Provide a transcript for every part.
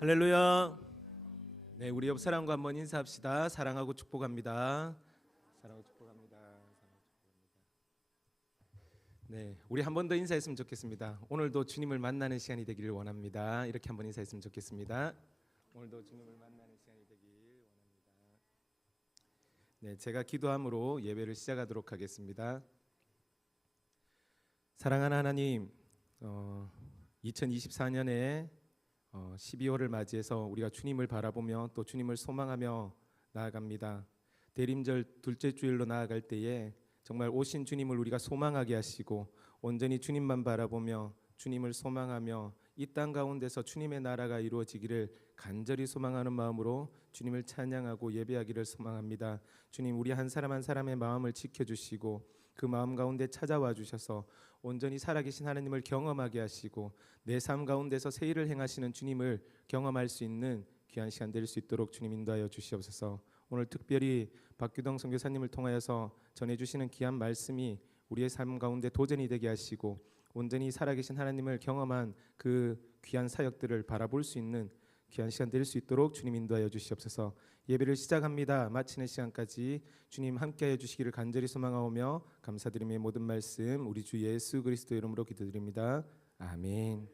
할렐루야. 네, 우리 옆 사람과 한번 인사합시다. 사랑하고 축복합니다. 사랑하고 축복합니다. 네, 우리 한 번 더 인사했으면 좋겠습니다. 오늘도 주님을 만나는 시간이 되기를 원합니다. 이렇게 한번 인사했으면 좋겠습니다. 오늘도 주님을 만나는 시간이 되기를 원합니다. 네, 제가 기도함으로 예배를 시작하도록 하겠습니다. 사랑하는 하나님, 2024년에 12월을 맞이해서 우리가 주님을 바라보며 또 주님을 소망하며 나아갑니다. 대림절 둘째 주일로 나아갈 때에 정말 오신 주님을 우리가 소망하게 하시고 온전히 주님만 바라보며 주님을 소망하며 이 땅 가운데서 주님의 나라가 이루어지기를 간절히 소망하는 마음으로 주님을 찬양하고 예배하기를 소망합니다. 주님, 우리 한 사람 한 사람의 마음을 지켜주시고 그 마음 가운데 찾아와 주셔서 온전히 살아계신 하나님을 경험하게 하시고 내 삶 가운데서 새 일을 행하시는 주님을 경험할 수 있는 귀한 시간 될 수 있도록 주님 인도하여 주시옵소서. 오늘 특별히 박규동 선교사님을 통하여서 전해주시는 귀한 말씀이 우리의 삶 가운데 도전이 되게 하시고 온전히 살아계신 하나님을 경험한 그 귀한 사역들을 바라볼 수 있는 귀한 시간 될 수 있도록 주님 인도하여 주시옵소서. 예배를 시작합니다. 마치는 시간까지 주님 함께하여 주시기를 간절히 소망하오며 감사드리며 모든 말씀 우리 주 예수 그리스도 이름으로 기도드립니다. 아멘.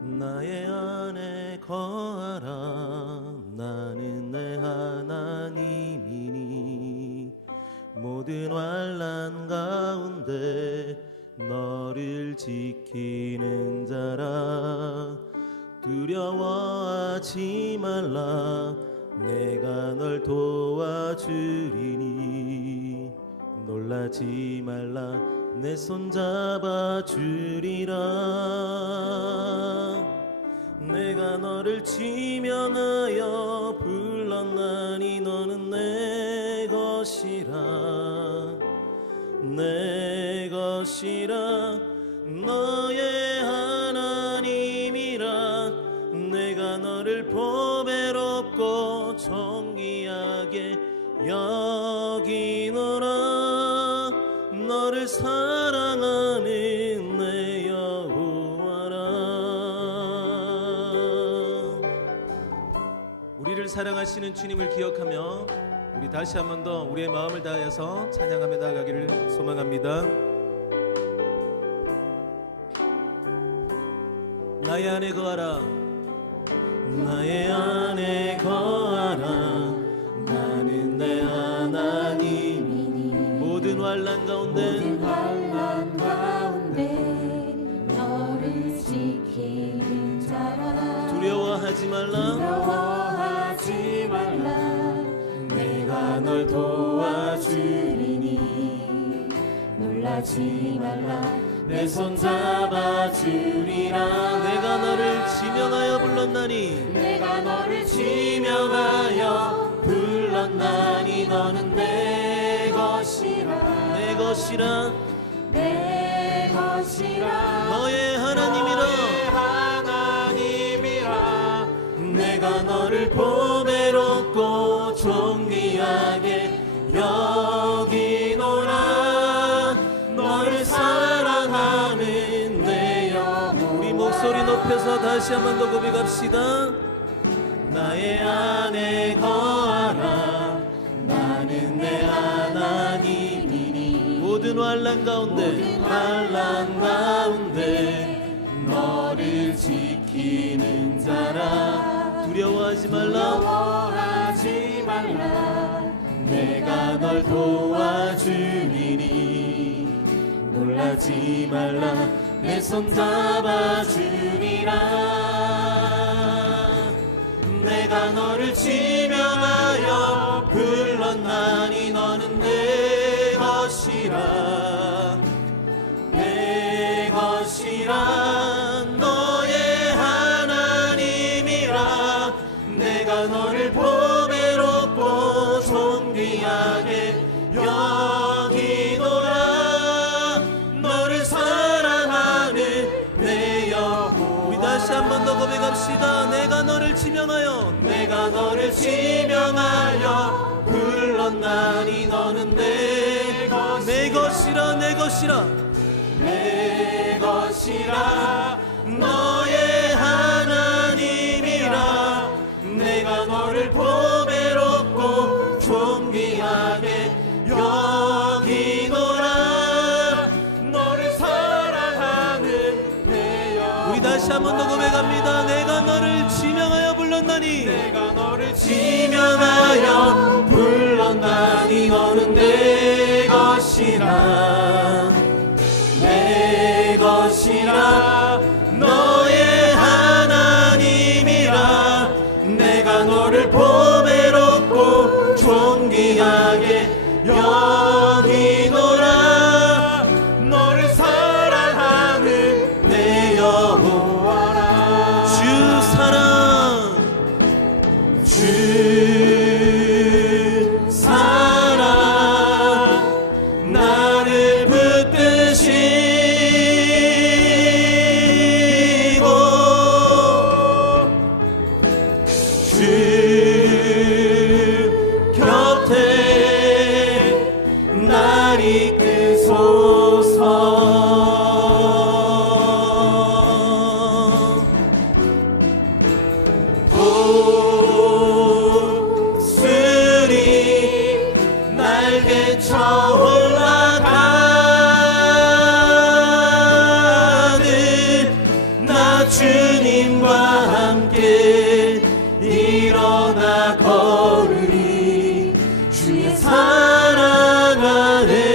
나의 안에 거하라. 나는 내 하나님이니 모든 환난 가운데 너를 지키는 자라. 두려워하지 말라. 내가 널 도와주리니 놀라지 말라. 내 손 잡아주리라. 내가 너를 지명하여 불렀나니 너는 내 것이라. 내 것이라. 너의 하나님이라. 내가 너를 보배롭고 존귀하게 여기노라. 너를 사랑하는 내 여호와라. 우리를 사랑하시는 주님을 기억하며 우리 다시 한 번 더 우리의 마음을 다하여서 찬양하며 나아가기를 소망합니다. 나의 안에 거하라. 나의 안에 거하라. 나는 내 하나님이니 모든 환난 가운데 너를 지키는 자라. 두려워하지 말라. 내가 널 도와주리니 놀라지 말라. 내 손 잡아주리라. 내가 너를 지명하여 불렀나니 내가 너를 지명하여 불렀나니 너는 내 것이라. 내 것이라. 내 것이라. 너의 하나님이라. 하나님이라. 내가 너를 보배롭고 존귀하게 여기노라. 너를 사랑하는 내 영혼. 우리 목소리 높여서 다시 한 번 더 고백합시다. 나의 안에 거하라. 나는 내 하나님이니 모든 환난 가운데 환난 가운데 너를 지키는 자라. 두려워하지 말라. 두려워하지 말라. 내가 널 도와주리니 놀라지 말라. 내 손 잡아주리라. 내가 너를 지명하여 불렀나니 너는 내 것이라. 내 것이라. 너의 하나님이라. 내가 너를 보배롭고 존귀하게 여기노라. 너를 사랑하는 내 영혼. 우리 다시 한 번 더 고백합시다. 내가 너를 지명하여 내가 너를 지명하여 불렀나니 너는 내 것이라 내 것이라 내 것이라 너의 하나님이라 내가 너를 보배롭고 존귀하게 여기노라 너를 사랑하는 내 영. 우리 다시 한 번 더 고백합니다. 내가 너를 지명하여 불렀나니 내가 너를 지명하여 불렀나니 너는 내 것이라 내 것이라 너의 하나님이라 내가 너를 보배롭고 존귀하게 여기노라 너를 사랑하는 내 여호와라 주 사랑 나를 붙드시고 주 곁에 날 이끄소서 독수리 날개쳐 올라가듯 나 주님과 함께 일어나 걸으리 주의 사랑 안에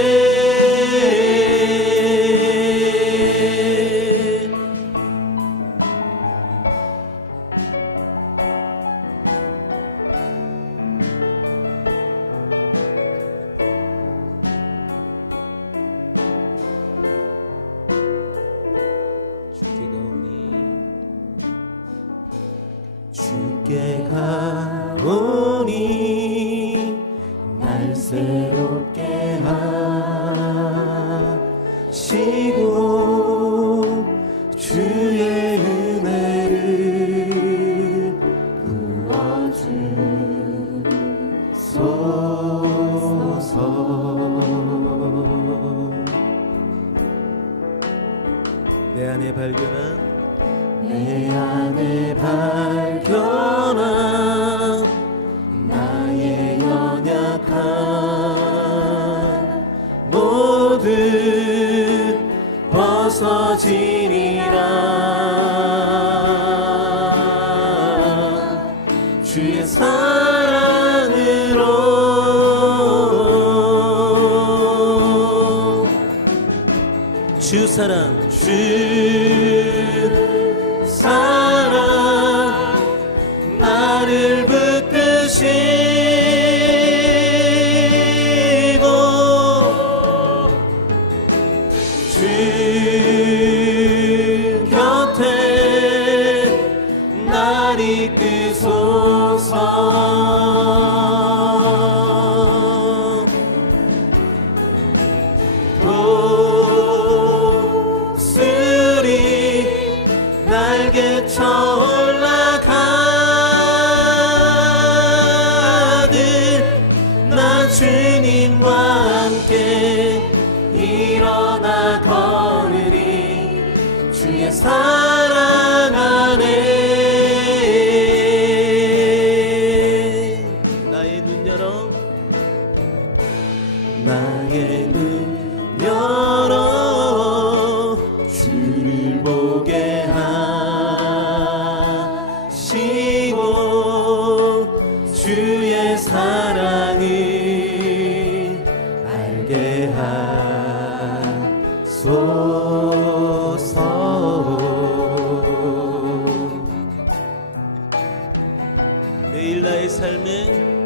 주께 가오니 날 새롭게 하시고 주의 은혜를 부어주소서 내 안에 발견한 내 안에 발견한 나의 연약한 모두 벗어지리라 주의 사랑으로 주 사랑 나를 붙드시고 주 곁에 날 이끄소서 독수리 날개쳐 주님과 함께 일어나 걸으리 주의 사랑 안에 나의 눈 열어 나의 눈 열어 주를 보게 하시고 주의 사랑을 알게 하소서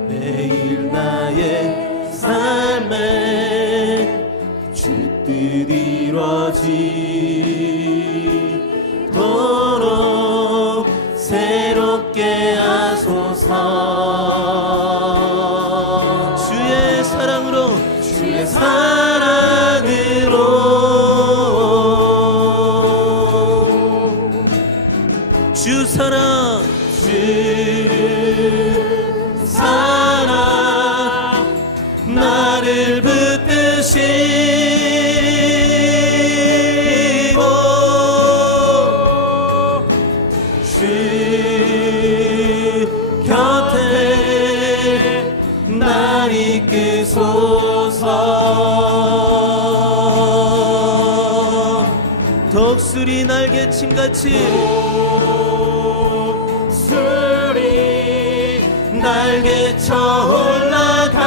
매일 나의 삶에 주 뜻 이루어지도록 새롭게 하소서 주의 사랑으로 주 사랑 주 사랑 나를 붙드시고 주 곁에 날 이끄소서. 독수리 날개침같이 독수리 날개쳐 올라가듯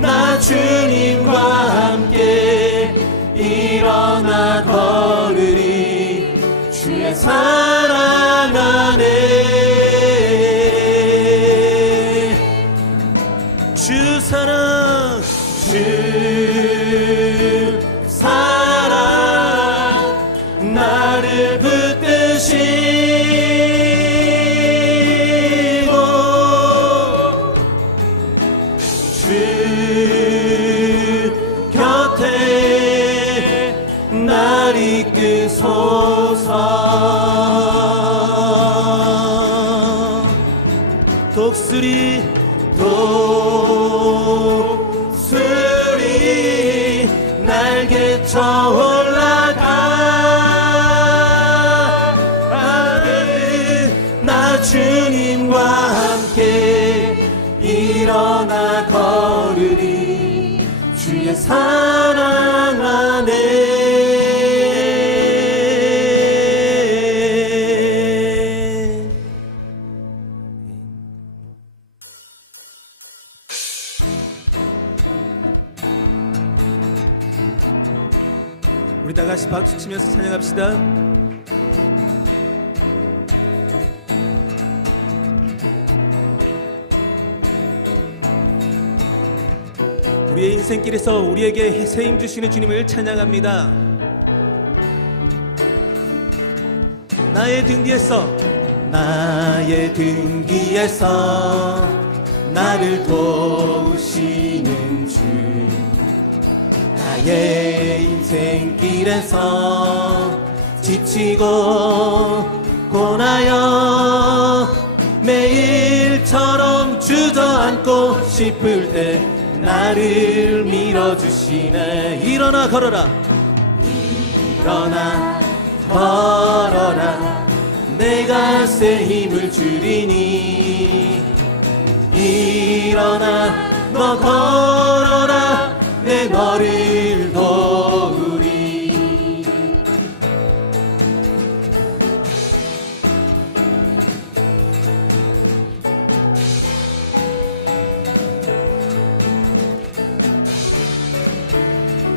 나 주님과 함께 일어나 걸으리 주의 사랑 안에. 주 사랑 주 사랑 나를 붙드시고 주 곁에 날 이끄소서. 독수리 독수리 날개쳐 올라가듯 나 주님과 함께 일어나 걸으리 주의 사랑 안에. 우리 다 같이 박수 치면서 찬양합시다. 우리의 인생길에서 우리에게 새 힘 주시는 주님을 찬양합니다. 나의 등 뒤에서 나의 등 뒤에서 나를 도우시는 주 나의 인생길에서 지치고 고나여 매일처럼 주저앉고 싶을 때 나를 밀어주시네. 일어나 걸어라 일어나 걸어라 내가 새 힘을 주리니. 일어나 너 걸어라 내 너를 도우리.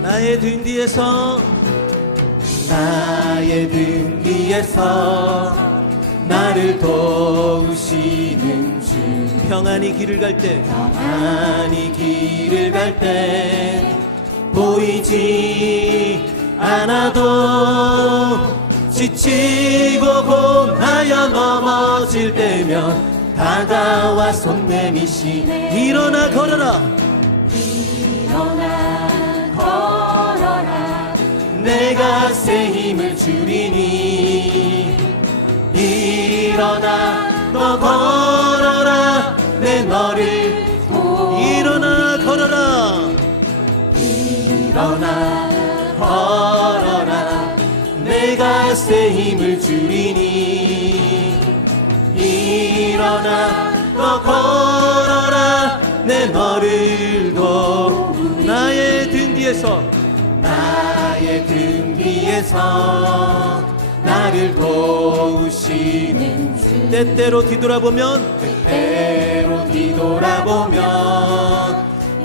나의 등 뒤에서 나의 등 뒤에서 나를 도우시는 주. 평안히 길을 갈 때 평안히 길을 갈 때 보이지 않아도 지치고 고나여 넘어질 때면 다가와 손 내미시네. 일어나 걸어라 일어나 걸어라 내가 새 힘을 주리니. 일어나 너 걸어라 내 너를 일어나 걸어라 일어나 걸어라 내가 새 힘을 주리니. 일어나 너 걸어라 내 너를 도. 나의 등 뒤에서 나의 등 뒤에서 나를 도우시는 주. 때때로 뒤돌아보면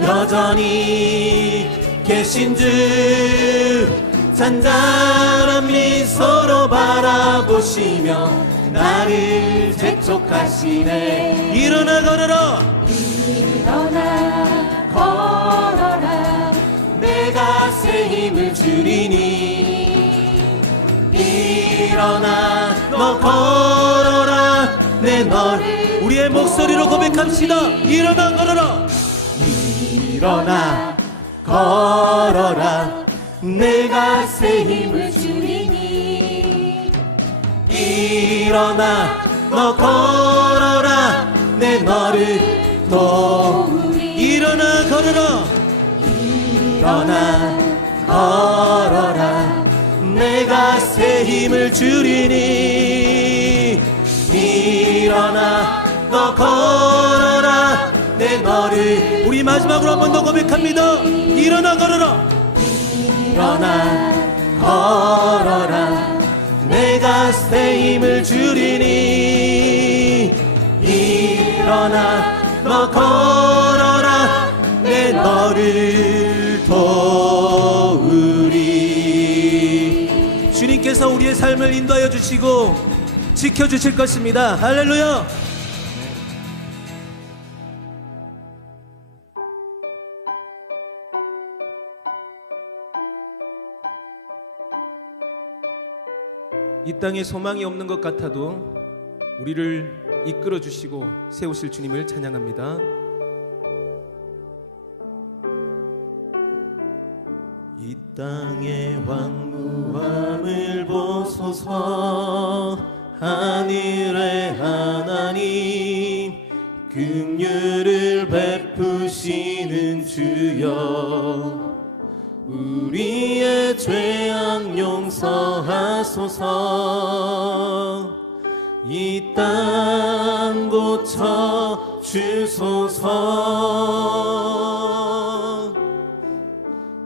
여전히 계신 주. 잔잔한 미소로 바라보시며 나를 재촉하시네. 일어나 걸어라 일어나 걸어라 내가 새 힘을 주리니. 일어나 너 걸어라 내 너를. 우리의 목소리로 고백합시다. 일어나 걸어라 일어나 걸어라 내가 새 힘을 주리니. 일어나 너 걸어라 내 너를 일어나 걸어라 일어나 걸어라 내가 새 힘을 주리니 일어나 너 걸어라 내 너를 우리 마지막으로 한 번 더 고백합니다. 일어나 걸어라 일어나 걸어라 내가 새 힘을 주리니 일어나 너 걸어라 내 너를 도우리. 주님께서 우리의 삶을 인도하여 주시고 지켜주실 것입니다. 할렐루야. 이 땅에 소망이 없는 것 같아도 우리를 이끌어 주시고 세우실 주님을 찬양합니다. 이 땅의 황무함을 보소서 하늘의 하나님 긍휼을 베푸시는 주여 우리의 죄악 용서하소서 이 땅 고쳐 주소서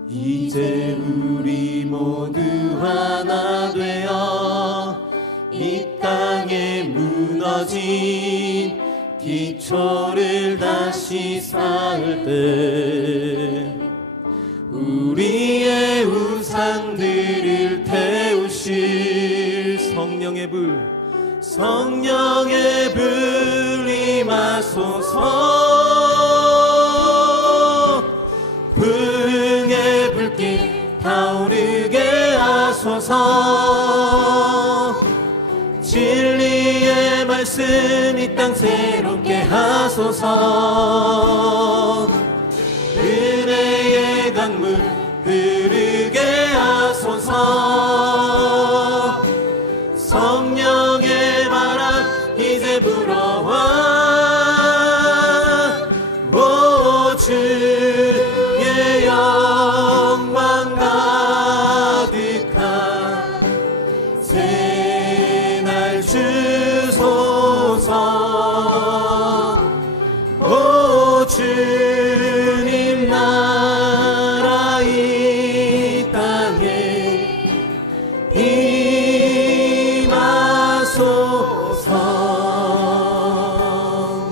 이제 우리 모두 하나 되어 이 땅에 무너진 기초를 다시 쌓을 때 우리의 우상들을 태우실 성령의 불 임하소서 불의 불길 타오르게 하소서 진리의 말씀 이 땅 새롭게 하소서 은혜의 강물 흐르게 하소서 성령의 바람 이제 불어와 오 주의 영광 가득한 새날 주소서 오 주님 나라 이 땅에 임하소서.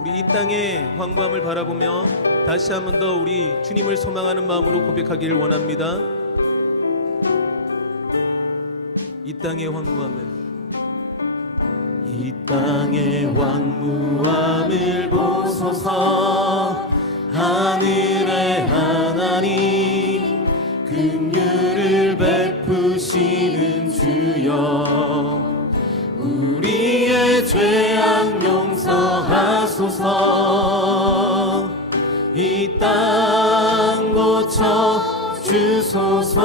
우리 이 땅의 황무함을 바라보며 다시 한 번 더 우리 주님을 소망하는 마음으로 고백하기를 원합니다. 이 땅의 황무함을 이 땅의 황무함을 보소서 하늘의 하나님 긍휼을 베푸시는 주여 우리의 죄악 용서하소서 이 땅 고쳐 주소서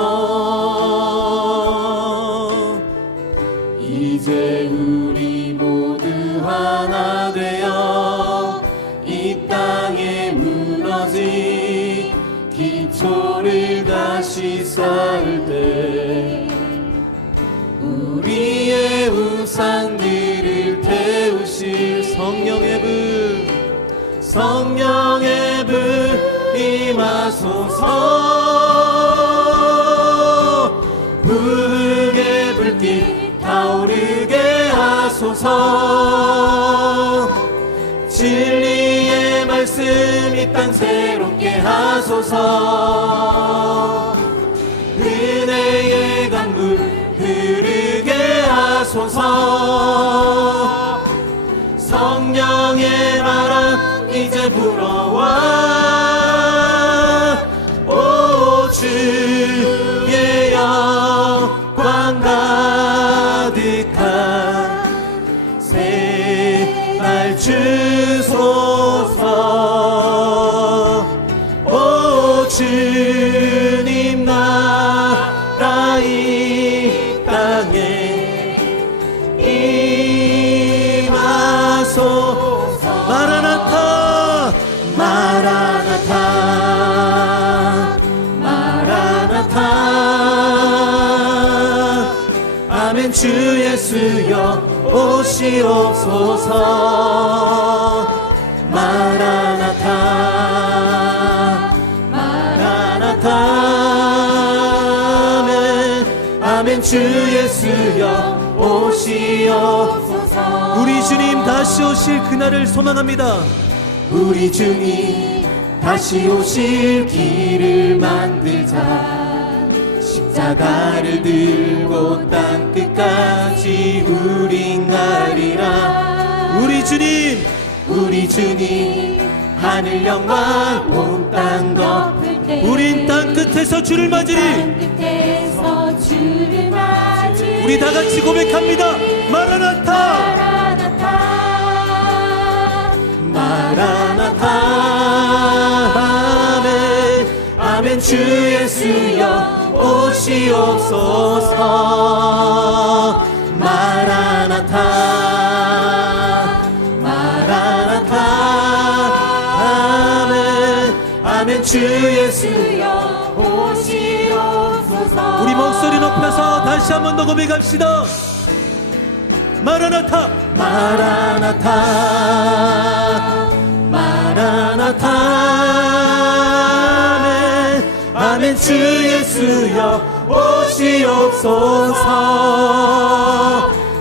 이제 우리 모두 하나 되어 이 땅에 무너진 기초를 다시 쌓을 때 우리의 우상들을 태우실 성령의 불 임하소서 불의 불길 타오르게 하소서 진리의 말씀 이 땅 새롭게 하소서 은혜의 강물 흐르게 하소서 성령의 바람 이제 불어와 오 주의 영광 가득한 새날 주소서 오 주님 나라 이 땅 마라나타 아멘 주 예수여 오시옵소서 마라나타 마라나타 아멘 주 예수여 오시옵소서. 우리 주님 다시 오실 그날을 소망합니다. 우리 주님 다시 오실 길을 만들자. 십자가를 들고 땅 끝까지 우린 가리라. 우리 주님 하늘 영광 온 땅 덮을 때 우린 땅 끝에서 주를 맞으리. 우리 다 같이 고백합니다. 마라나타 마라나타 아멘 아멘 주 예수여 오시옵소서 마라나타 마라나타 아멘 아멘 주 예수여 오시옵소서. 우리 목소리 높여서 다시 한 번 더 고백합시다. 마라나타 마라나타 마라나타 아멘 아멘 주 예수여 오시옵소서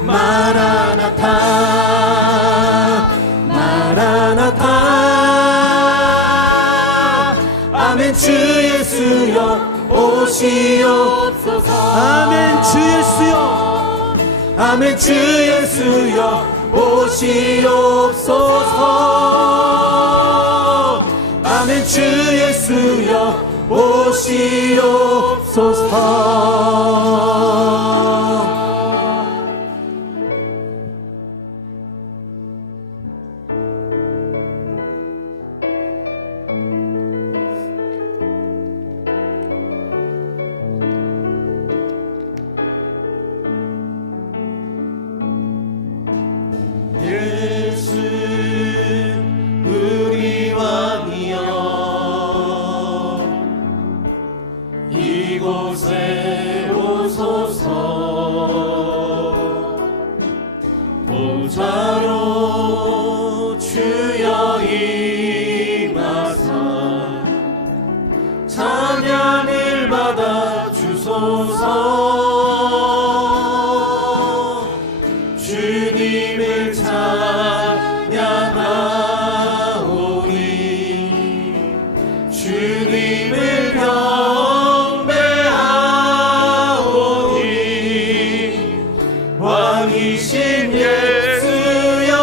마라나타 마라나타 아멘 주 예수여 오시옵소서 아멘 주 예수여 아멘 주 예수여 오시옵소서 아멘 주 예수여 오시옵소서. 예수 우리 왕이여 이곳에 오소서. 보좌로 주여 임하사 찬양을 받아 주소서. 주님을 찬양하오니 주님을 경배하오니 왕이신 예수여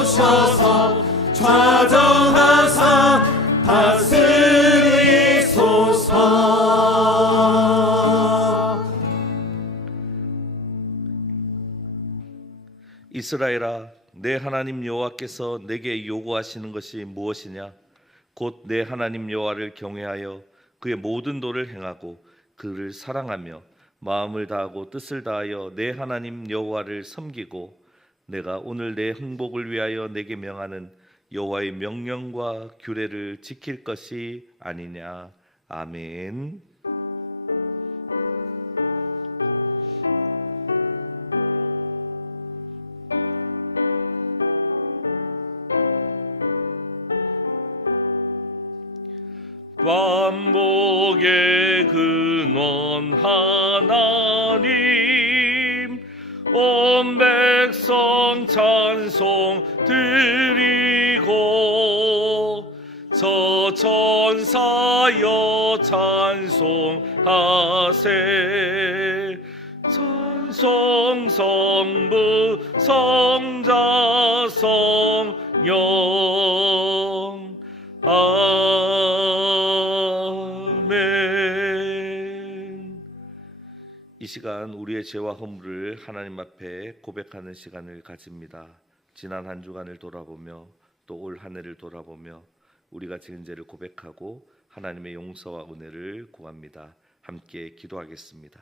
오셔서 좌정하사 다스리소서. 이스라엘아, 내 하나님 여호와께서 내게 요구하시는 것이 무엇이냐? 곧 내 하나님 여호와를 경외하여 그의 모든 도를 행하고 그를 사랑하며 마음을 다하고 뜻을 다하여 내 하나님 여호와를 섬기고 내가 오늘 내 행복을 위하여 내게 명하는 여호와의 명령과 규례를 지킬 것이 아니냐. 아멘. 반복의 근원 하나님 온 백성 찬송 드리고 저 천사여 찬송하세. 찬송 성부 성자 성령 아멘. 이 시간 우리의 죄와 허물을 하나님 앞에 고백하는 시간을 가집니다. 지난 한 주간을 돌아보며 또 올 한 해를 돌아보며 우리가 지은 죄를 고백하고 하나님의 용서와 은혜를 구합니다. 함께 기도하겠습니다.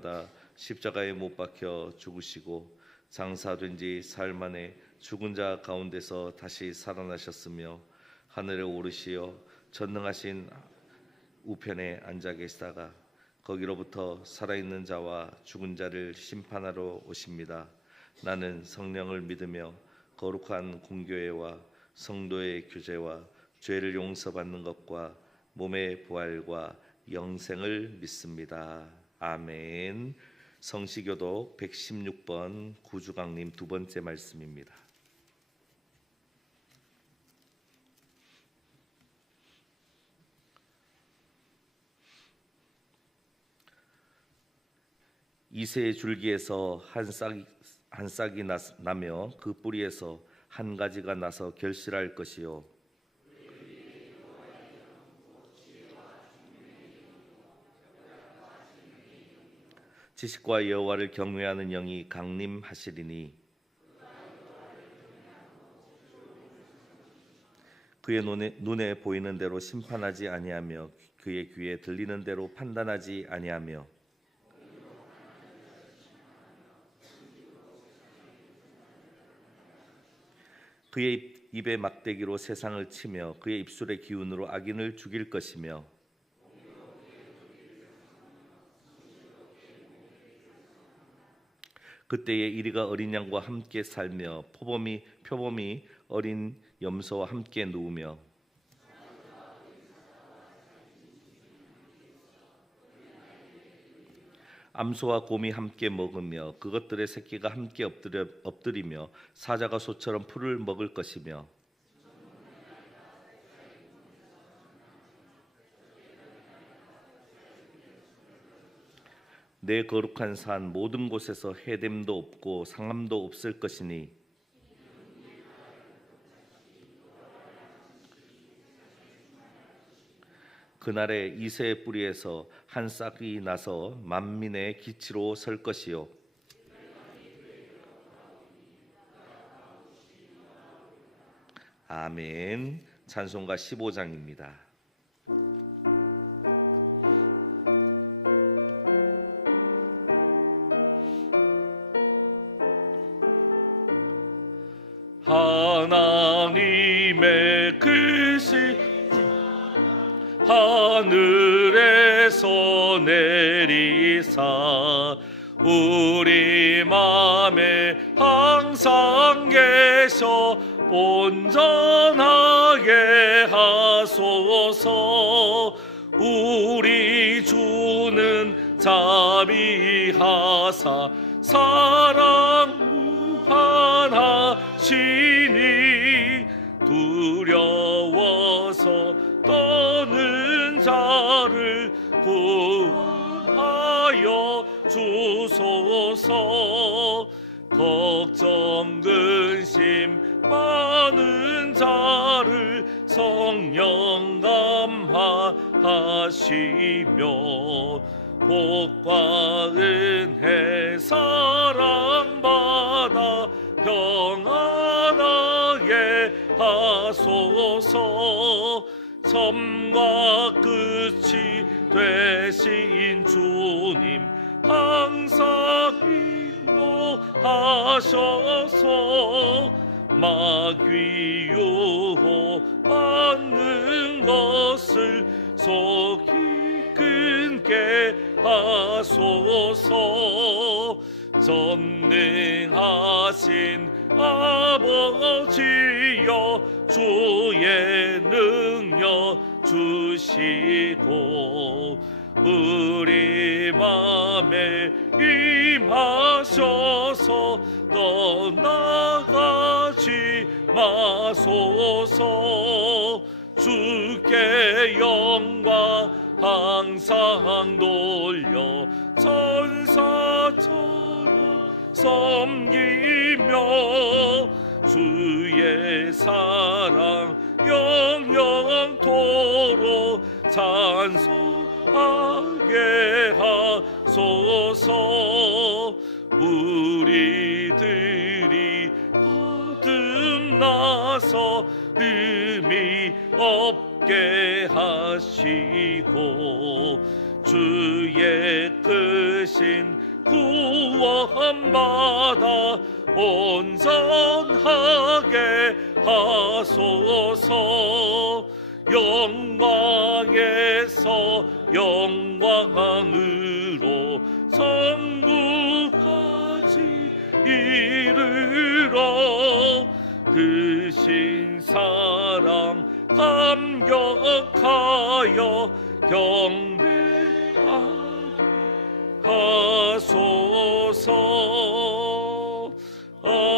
때마다 십자가에 못 박혀 죽으시고 장사된 지 사흘 만에 죽은 자 가운데서 다시 살아나셨으며 하늘에 오르시어 전능하신 우편에 앉아 계시다가 거기로부터 살아있는 자와 죽은 자를 심판하러 오십니다. 나는 성령을 믿으며 거룩한 공교회와 성도의 교제와 죄를 용서받는 것과 몸의 부활과 영생을 믿습니다. 아멘. 성시교독 116번 구주강님 두 번째 말씀입니다. 이새의 줄기에서 한 싹이 나며 그 뿌리에서 한 가지가 나서 결실할 것이요 지식과 여호와를 경외하는 영이 강림하시리니 그의 눈에 보이는 대로 심판하지 아니하며 그의 귀에 들리는 대로 판단하지 아니하며 그의 입에 막대기로 세상을 치며 그의 입술의 기운으로 악인을 죽일 것이며 그때에 이리가 어린 양과 함께 살며 표범이 어린 염소와 함께 누우며 암소와 곰이 함께 먹으며 그것들의 새끼가 함께 엎드리며 사자가 소처럼 풀을 먹을 것이며 내 거룩한 산 모든 곳에서 해됨도 없고 상함도 없을 것이니 그날에 이새의 뿌리에서 한 싹이 나서 만민의 기치로 설 것이요 아멘. 찬송가 15장입니다. 하나님의 글씨 하늘에서 내리사 우리 맘에 항상 계셔 온전하게 하소서. 우리 주는 자비하사 사랑 무한하시니 두려워서 떠는 자를 구원하여 주소서. 걱정 근심 많은 자를 성령 감화하시며 복과 은혜 사랑받아 평안하게 하소서. 처음과 끝이 되신 주님 항상 인도하셔서 마귀 유혹 받는 것을 속히 끊게 하소서. 전능하신 아버지여 주의 능력 주시고 우리 맘에 임하셔서 떠나가지 마소서. 주께 영광 항상 돌려 천사처럼 섬기며 주의 사랑 영영토록 찬송하게 하소서. 우리들이 거듭나서 의미 없게 하시고 주의 끝 받으신 구원받아 온전하게 하소서. 영광에서 영광으로 천국까지 이르러 크신 사랑 감격하여 경배하게 하소서. 아멘.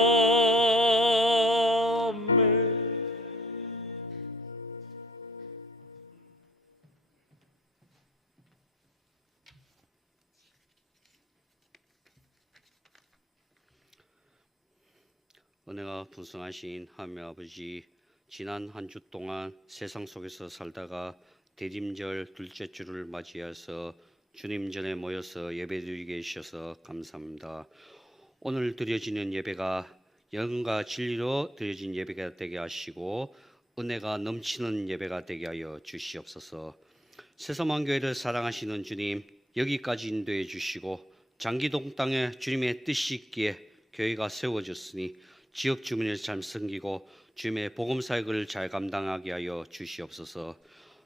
은혜가 풍성하신 하나님 아버지, 지난 한 주 동안 세상 속에서 살다가 대림절 둘째 주를 맞이해서 주님 전에 모여서 예배드리게 해주셔서 감사합니다. 오늘 드려지는 예배가 영과 진리로 드려진 예배가 되게 하시고 은혜가 넘치는 예배가 되게 하여 주시옵소서. 새서만교회를 사랑하시는 주님, 여기까지 인도해 주시고 장기동 땅에 주님의 뜻이 있기에 교회가 세워졌으니 지역 주민을 잘 섬기고 주님의 복음 사역을 잘 감당하게 하여 주시옵소서.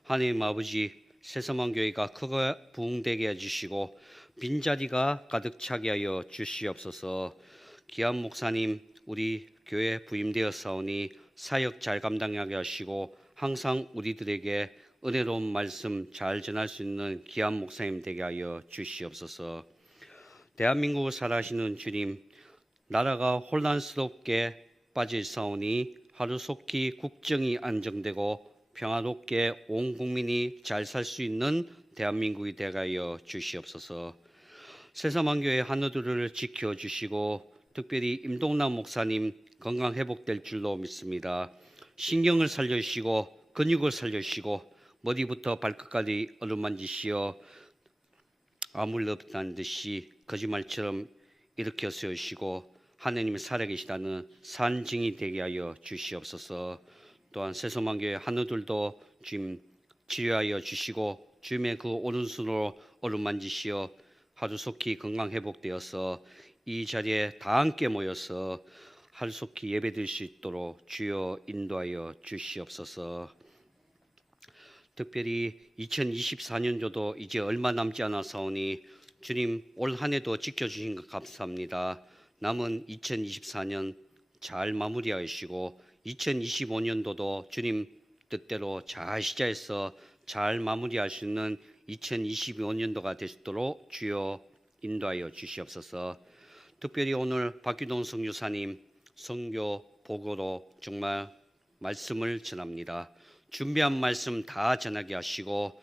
하나님 아버지, 새서만교회가 크고 부흥되게 해주시고 빈자리가 가득 차게 하여 주시옵소서. 기한 목사님, 우리 교회 부임되었사오니 사역 잘 감당하게 하시고 항상 우리들에게 은혜로운 말씀 잘 전할 수 있는 기한 목사님 되게 하여 주시옵소서. 대한민국을 살아시는 주님, 나라가 혼란스럽게 빠질사오니 하루속히 국정이 안정되고 평화롭게 온 국민이 잘 살 수 있는 대한민국이 되게 하여 주시옵소서. 새서만교회 한우들을 지켜주시고 특별히 임동남 목사님 건강 회복될 줄로 믿습니다. 신경을 살려주시고 근육을 살려주시고 머리부터 발끝까지 어루만지시어 아무 일 없다는 듯이 거짓말처럼 일으켜 세우시고 하나님이 살아계시다는 산증이 되게 하여 주시옵소서. 또한 새서만교회 한우들도 주님 치료하여 주시고 주님의 그 오른손으로 어루만지시어 하루속히 건강 회복되어서 이 자리에 다 함께 모여서 하루속히 예배드릴 수 있도록 주여 인도하여 주시옵소서. 특별히 2024년도도 이제 얼마 남지 않아서오니 주님 올 한 해도 지켜주신 것 감사합니다. 남은 2024년 잘 마무리하시고 2025년도도 주님 뜻대로 잘 시작해서 잘 마무리할 수 있는 2025년도가 되시도록 주여 인도하여 주시옵소서. 특별히 오늘 박규동 선교사님 선교 보고로 정말 말씀을 전합니다. 준비한 말씀 다 전하게 하시고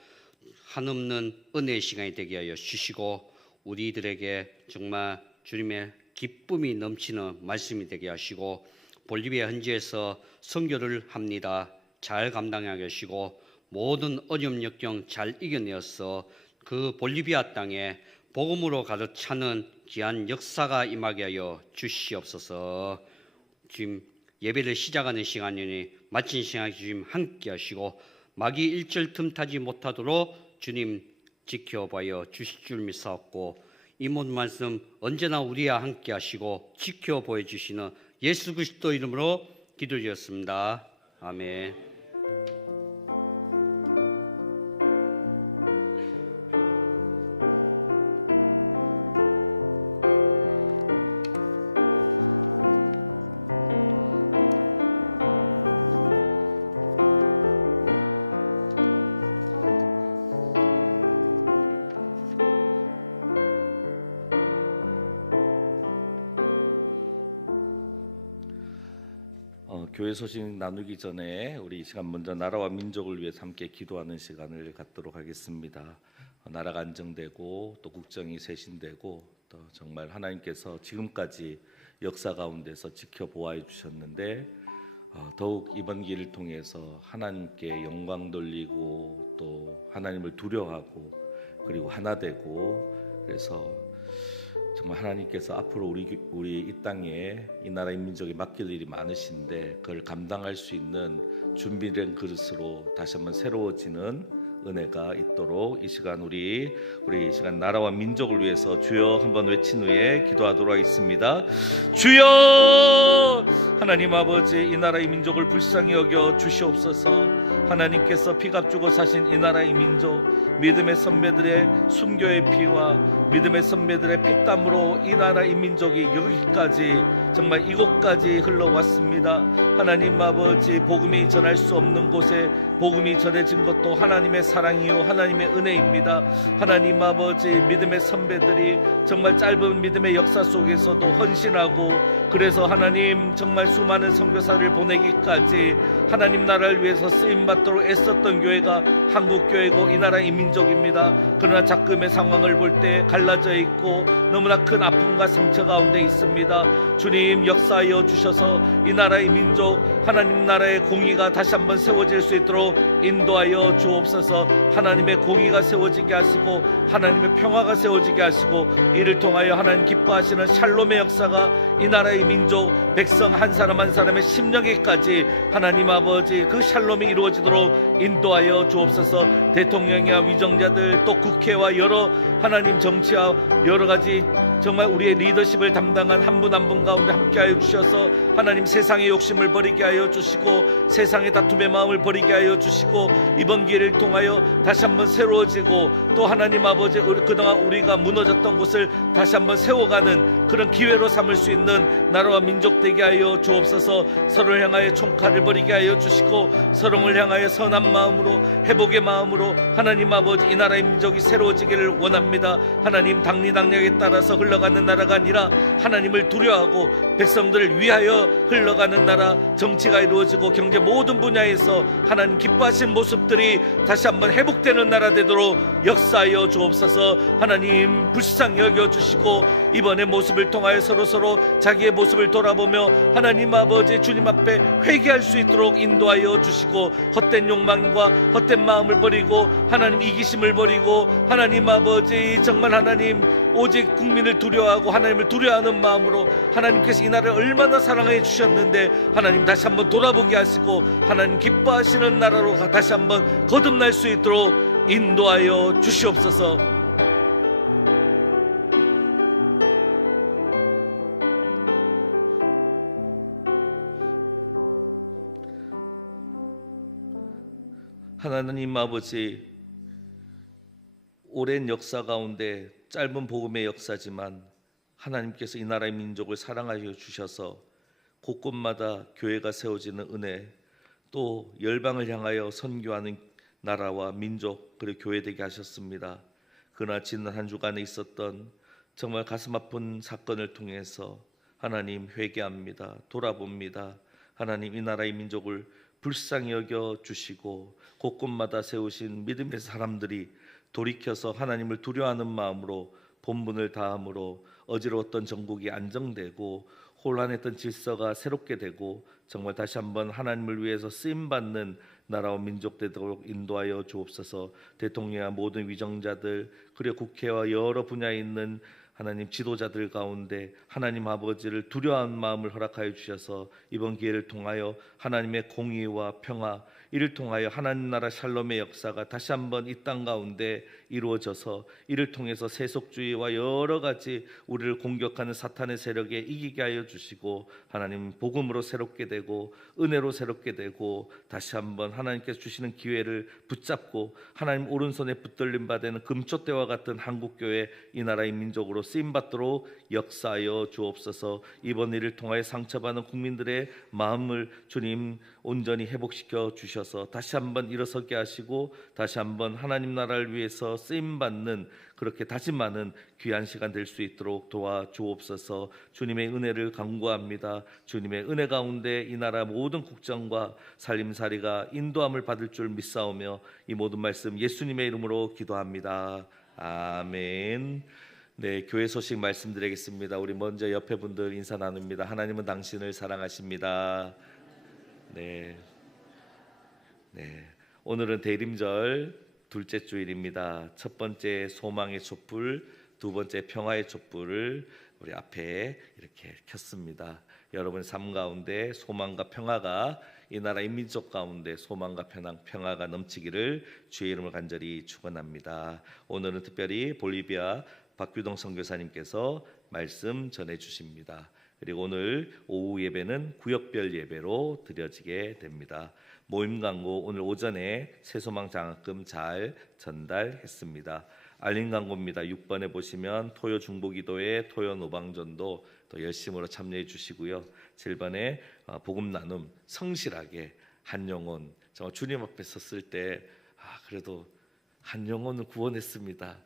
한없는 은혜의 시간이 되게 하여 주시고 우리들에게 정말 주님의 기쁨이 넘치는 말씀이 되게 하시고 볼리비아 현지에서 선교를 합니다. 잘 감당하게 하시고 모든 어려움 역경 잘 이겨내어서 그 볼리비아 땅에 복음으로 가득 차는 귀한 역사가 임하게 하여 주시옵소서. 지금 예배를 시작하는 시간이니 마친 시간에 주님 함께 하시고 마귀 1절 틈타지 못하도록 주님 지켜봐요 주실 줄 믿사옵고 이 모든 말씀 언제나 우리와 함께 하시고 지켜 보여주시는 예수 그리스도 이름으로 기도드렸습니다. 아멘. 교회 소식 나누기 전에 우리 이 시간 먼저 나라와 민족을 위해 함께 기도하는 시간을 갖도록 하겠습니다. 나라가 안정되고 또 국정이 쇄신되고 또 정말 하나님께서 지금까지 역사 가운데서 지켜보아 주셨는데 더욱 이번 기회를 통해서 하나님께 영광 돌리고 또 하나님을 두려워하고 그리고 하나 되고 그래서 정말 하나님께서 앞으로 우리 이 땅에 이 나라 민족에 맡길 일이 많으신데 그걸 감당할 수 있는 준비된 그릇으로 다시 한번 새로워지는 은혜가 있도록 이 시간 우리 이 시간 나라와 민족을 위해서 주여 한번 외친 후에 기도하도록 하겠습니다. 주여, 하나님 아버지, 이 나라 이 민족을 불쌍히 여겨 주시옵소서. 하나님께서 피값주고 사신 이 나라 이 민족, 믿음의 선배들의 순교의 피와 믿음의 선배들의 피땀으로 이 나라 이 민족이 여기까지, 정말 이곳까지 흘러왔습니다. 하나님 아버지, 복음이 전할 수 없는 곳에 복음이 전해진 것도 하나님의 사랑이요 하나님의 은혜입니다. 하나님 아버지, 믿음의 선배들이 정말 짧은 믿음의 역사 속에서도 헌신하고, 그래서 하나님 정말 수많은 선교사를 보내기까지 하나님 나라를 위해서 쓰임받도록 애썼던 교회가 한국교회고 이 나라 이 민족입니다. 그러나 작금의 상황을 볼 때 갈라져 있고 너무나 큰 아픔과 상처 가운데 있습니다. 주님, 역사하여 주셔서 이 나라 이 민족, 하나님 나라의 공의가 다시 한번 세워질 수 있도록 인도하여 주옵소서. 하나님의 공의가 세워지게 하시고 하나님의 평화가 세워지게 하시고, 이를 통하여 하나님 기뻐하시는 샬롬의 역사가 이 나라의 민족 백성 한 사람 한 사람의 심령에까지 하나님 아버지 그 샬롬이 이루어지도록 인도하여 주옵소서. 대통령이와 위정자들, 또 국회와 여러 하나님 정치와 여러 가지 정말 우리의 리더십을 담당한 한 분 한 분 가운데 함께하여 주셔서 하나님 세상의 욕심을 버리게 하여 주시고 세상의 다툼의 마음을 버리게 하여 주시고, 이번 기회를 통하여 다시 한번 새로워지고, 또 하나님 아버지 그동안 우리가 무너졌던 곳을 다시 한번 세워가는 그런 기회로 삼을 수 있는 나라와 민족 되게 하여 주옵소서. 서로를 향하여 총칼을 버리게 하여 주시고 서로를 향하여 선한 마음으로, 회복의 마음으로 하나님 아버지 이 나라의 민족이 새로워지기를 원합니다. 하나님, 당리당략에 따라서 흘러가는 나라가 아니라 하나님을 두려워하고 백성들을 위하여 흘러가는 나라, 정치가 이루어지고 경제 모든 분야에서 하나님 기뻐하신 모습들이 다시 한번 회복되는 나라 되도록 역사하여 주옵소서. 하나님, 불쌍히 여겨주시고 이번의 모습을 통하여 서로 자기의 모습을 돌아보며 하나님 아버지 주님 앞에 회개할 수 있도록 인도하여 주시고, 헛된 욕망과 헛된 마음을 버리고 하나님 이기심을 버리고 하나님 아버지 정말 하나님 오직 국민을 두려워하고 하나님을 두려워하는 마음으로, 하나님께서 이 나라를 얼마나 사랑해 주셨는데 하나님 다시 한번 돌아보게 하시고 하나님 기뻐하시는 나라로 다시 한번 거듭날 수 있도록 인도하여 주시옵소서. 하나님 아버지, 오랜 역사 가운데 짧은 복음의 역사지만 하나님께서 이 나라의 민족을 사랑하여 주셔서 곳곳마다 교회가 세워지는 은혜, 또 열방을 향하여 선교하는 나라와 민족 그리고 교회 되게 하셨습니다. 그러나 지난 한 주간에 있었던 정말 가슴 아픈 사건을 통해서 하나님 회개합니다. 돌아봅니다. 하나님, 이 나라의 민족을 불쌍히 여겨 주시고 곳곳마다 세우신 믿음의 사람들이 돌이켜서 하나님을 두려워하는 마음으로 본분을 다함으로 어지러웠던 전국이 안정되고 혼란했던 질서가 새롭게 되고 정말 다시 한번 하나님을 위해서 쓰임받는 나라와 민족 되도록 인도하여 주옵소서. 대통령과 모든 위정자들 그리고 국회와 여러 분야에 있는 하나님 지도자들 가운데 하나님 아버지를 두려워하는 마음을 허락하여 주셔서 이번 기회를 통하여 하나님의 공의와 평화, 이를 통하여 하나님 나라 샬롬의 역사가 다시 한번 이 땅 가운데 이루어져서 이를 통해서 세속주의와 여러 가지 우리를 공격하는 사탄의 세력에 이기게 하여 주시고 하나님 복음으로 새롭게 되고 은혜로 새롭게 되고 다시 한번 하나님께서 주시는 기회를 붙잡고 하나님 오른손에 붙들림 받는 금초대와 같은 한국교회 이 나라의 민족으로 쓰임받도록 역사하여 주옵소서. 이번 일을 통하여 상처받은 국민들의 마음을 주님 온전히 회복시켜 주셔서 다시 한번 일어서게 하시고 다시 한번 하나님 나라를 위해서 쓰임받는 그렇게 다짐하는 귀한 시간 될 수 있도록 도와주옵소서. 주님의 은혜를 간구합니다. 주님의 은혜 가운데 이 나라 모든 국정과 살림살이가 인도함을 받을 줄 믿사오며 이 모든 말씀 예수님의 이름으로 기도합니다. 아멘. 네, 교회 소식 말씀드리겠습니다. 우리 먼저 옆에 분들 인사 나눕니다. 하나님은 당신을 사랑하십니다. 네. 오늘은 대림절 둘째 주일입니다. 첫 번째 소망의 촛불, 두 번째 평화의 촛불을 우리 앞에 이렇게 켰습니다. 여러분 삶 가운데 소망과 평화가 이 나라 인민족 가운데 소망과 평화가 넘치기를 주의 이름으로 간절히 축원합니다. 오늘은 특별히 볼리비아 박규동 선교사님께서 말씀 전해 주십니다. 그리고 오늘 오후 예배는 구역별 예배로 드려지게 됩니다. 모임 광고 오늘 오전에 새소망 장학금 잘 전달했습니다. 알림 광고입니다. 6번에 보시면 토요 중보기도회 토요 노방전도 또 열심으로 참여해 주시고요. 7번에 복음 나눔 성실하게 한 영혼, 정말 주님 앞에 섰을 때 그래도 한 영혼을 구원했습니다.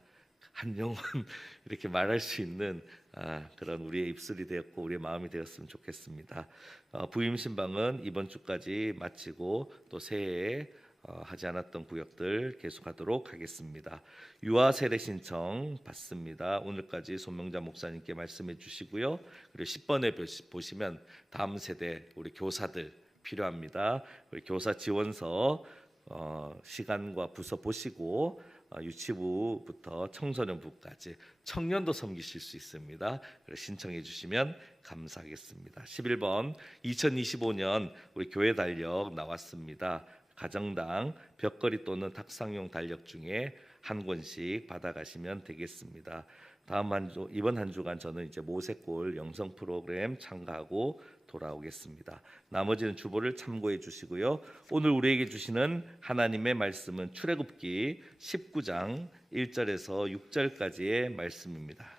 한 영혼 이렇게 말할 수 있는 그런 우리의 입술이 되었고 우리의 마음이 되었으면 좋겠습니다. 부임 신방은 이번 주까지 마치고 또 새해에 하지 않았던 구역들 계속하도록 하겠습니다. 유아 세례 신청 받습니다. 오늘까지 손명자 목사님께 말씀해 주시고요. 그리고 10번에 보시면 다음 세대 우리 교사들 필요합니다. 우리 교사 지원서 시간과 부서 보시고 유치부부터 청소년부까지 청년도 섬기실 수 있습니다. 신청해 주시면 감사하겠습니다. 11번 2025년 우리 교회 달력 나왔습니다. 가정당 벽걸이 또는 탁상용 달력 중에 한 권씩 받아가시면 되겠습니다. 이번 한 주간 저는 이제 모세골 영성 프로그램 참가하고 돌아오겠습니다. 나머지는 주보를 참고해 주시고요. 오늘 우리에게 주시는 하나님의 말씀은 출애굽기 19장 1절에서 6절까지의 말씀입니다.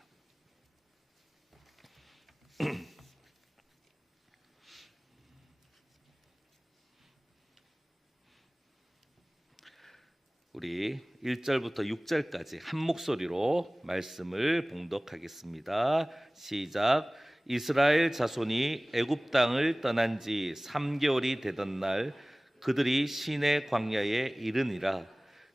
우리 1절부터 6절까지 한 목소리로 말씀을 봉독하겠습니다. 시작. 이스라엘 자손이 애굽 땅을 떠난 지 3개월이 되던 날 그들이 시내 광야에 이르니라.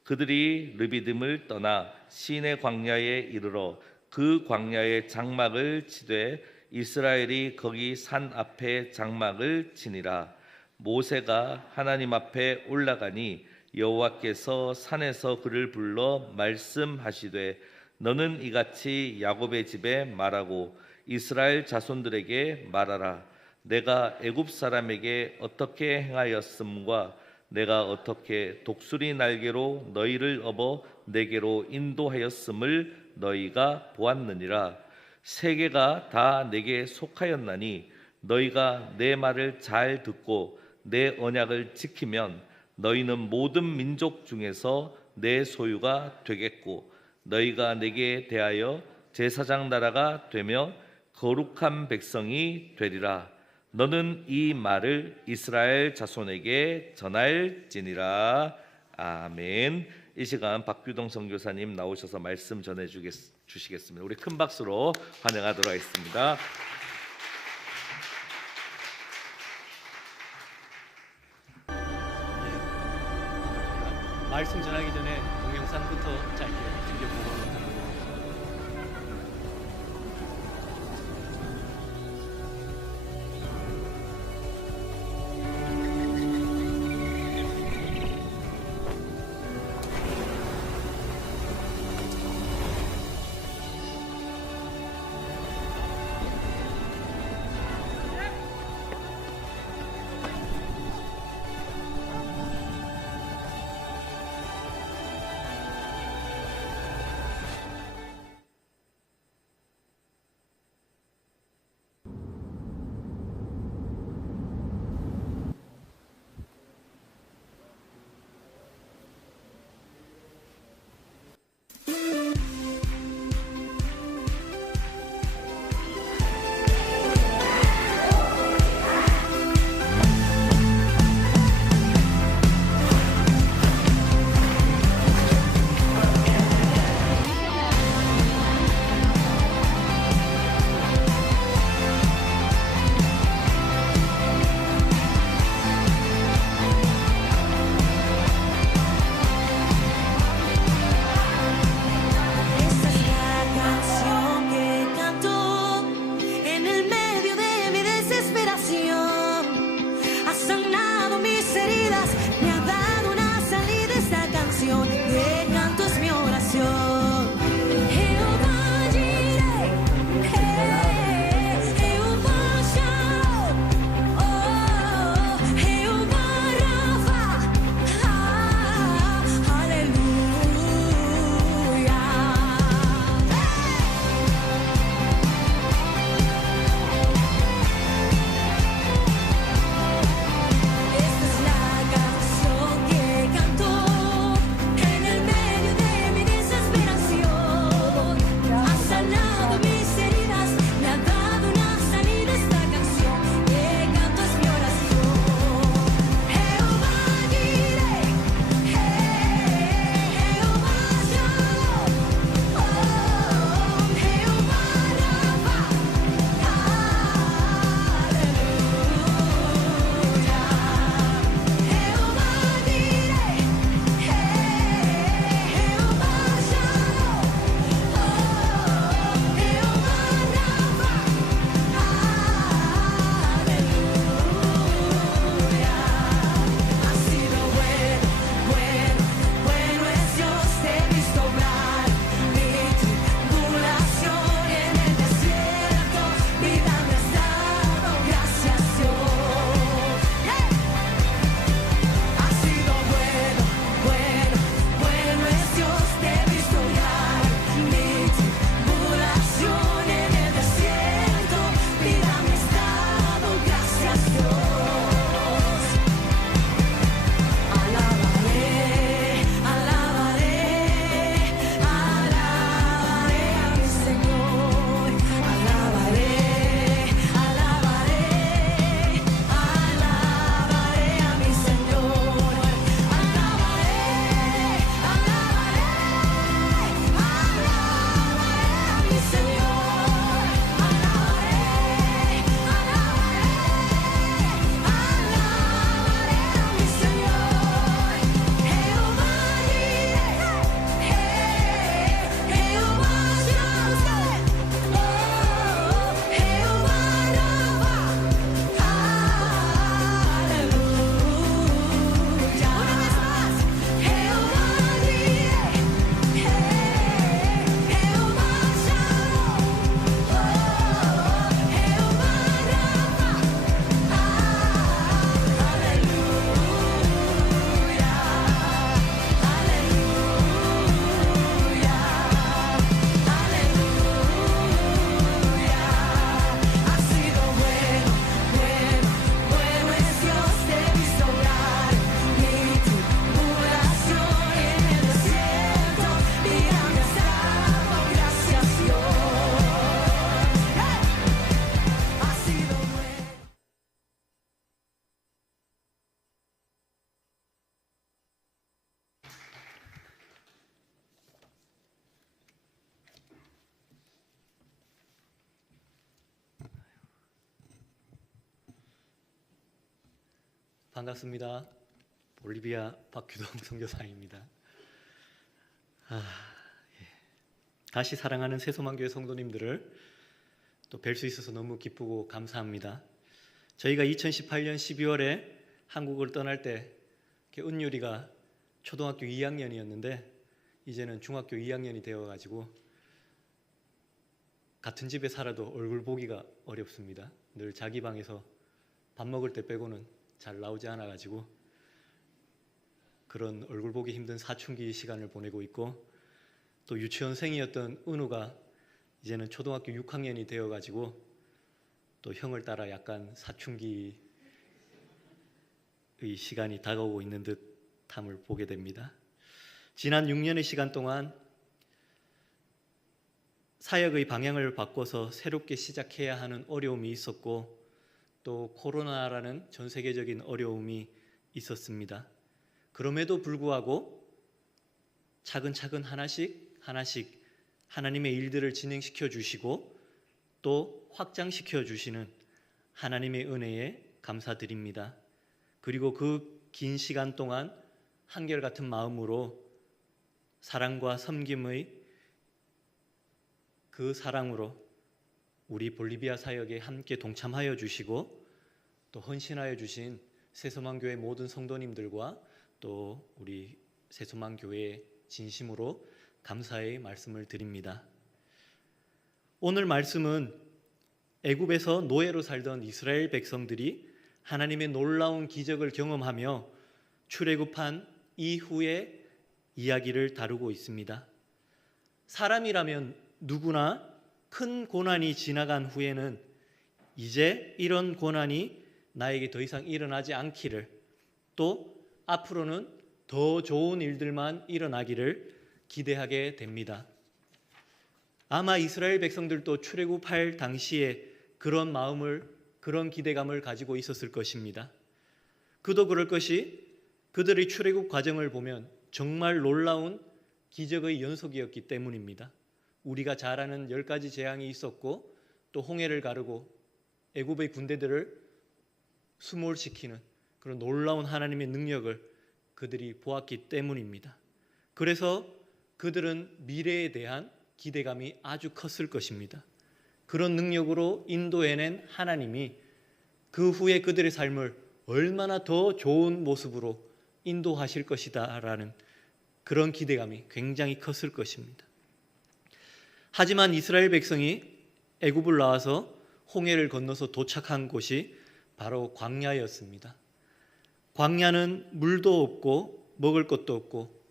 그들이 르비딤을 떠나 시내 광야에 이르러 그 광야에 장막을 치되 이스라엘이 거기 산 앞에 장막을 치니라. 모세가 하나님 앞에 올라가니 여호와께서 산에서 그를 불러 말씀하시되 너는 이같이 야곱의 집에 말하고 이스라엘 자손들에게 말하라. 내가 애굽 사람에게 어떻게 행하였음과 내가 어떻게 독수리 날개로 너희를 업어 내게로 인도하였음을 너희가 보았느니라. 세계가 다 내게 속하였나니 너희가 내 말을 잘 듣고 내 언약을 지키면 너희는 모든 민족 중에서 내 소유가 되겠고 너희가 내게 대하여 제사장 나라가 되며 거룩한 백성이 되리라. 너는 이 말을 이스라엘 자손에게 전할지니라. 아멘. 이 시간 박규동 선교사님 나오셔서 말씀 전해 주시겠습니다. 우리 큰 박수로 환영하도록 하겠습니다. 말씀 전하기 전에 동영상부터 짧게 챙겨보고 반갑습니다. 볼리비아 박규동 선교사입니다. 다시 사랑하는 새소망교회 성도님들을 또 뵐 수 있어서 너무 기쁘고 감사합니다. 저희가 2018년 12월에 한국을 떠날 때 은율이가 초등학교 2학년이었는데 이제는 중학교 2학년이 되어가지고 같은 집에 살아도 얼굴 보기가 어렵습니다. 늘 자기 방에서 밥 먹을 때 빼고는 잘 나오지 않아가지고 그런 얼굴 보기 힘든 사춘기 시간을 보내고 있고, 또 유치원생이었던 은우가 이제는 초등학교 6학년이 되어가지고 또 형을 따라 약간 사춘기의 시간이 다가오고 있는 듯함을 보게 됩니다. 지난 6년의 시간 동안 사역의 방향을 바꿔서 새롭게 시작해야 하는 어려움이 있었고, 또 코로나라는 전 세계적인 어려움이 있었습니다. 그럼에도 불구하고 차근차근 하나씩 하나님의 일들을 진행시켜 주시고 또 확장시켜 주시는 하나님의 은혜에 감사드립니다. 그리고 그 긴 시간 동안 한결같은 마음으로 사랑과 섬김의 그 사랑으로 우리 볼리비아 사역에 함께 동참하여 주시고 또 헌신하여 주신 새소망교회 모든 성도님들과 또 우리 새소망교회에 진심으로 감사의 말씀을 드립니다. 오늘 말씀은 애굽에서 노예로 살던 이스라엘 백성들이 하나님의 놀라운 기적을 경험하며 출애굽한 이후의 이야기를 다루고 있습니다. 사람이라면 누구나 큰 고난이 지나간 후에는 이제 이런 고난이 나에게 더 이상 일어나지 않기를, 또 앞으로는 더 좋은 일들만 일어나기를 기대하게 됩니다. 아마 이스라엘 백성들도 출애굽할 당시에 그런 마음을, 그런 기대감을 가지고 있었을 것입니다. 그도 그럴 것이 그들의 출애굽 과정을 보면 정말 놀라운 기적의 연속이었기 때문입니다. 우리가 잘 아는 10가지 재앙이 있었고 또 홍해를 가르고 애굽의 군대들을 수몰시키는 그런 놀라운 하나님의 능력을 그들이 보았기 때문입니다. 그래서 그들은 미래에 대한 기대감이 아주 컸을 것입니다. 그런 능력으로 인도해낸 하나님이 그 후에 그들의 삶을 얼마나 더 좋은 모습으로 인도하실 것이다 라는 그런 기대감이 굉장히 컸을 것입니다. 하지만 이스라엘 백성이 애굽을 나와서 홍해를 건너서 도착한 곳이 바로 광야였습니다. 광야는 물도 없고 먹을 것도 없고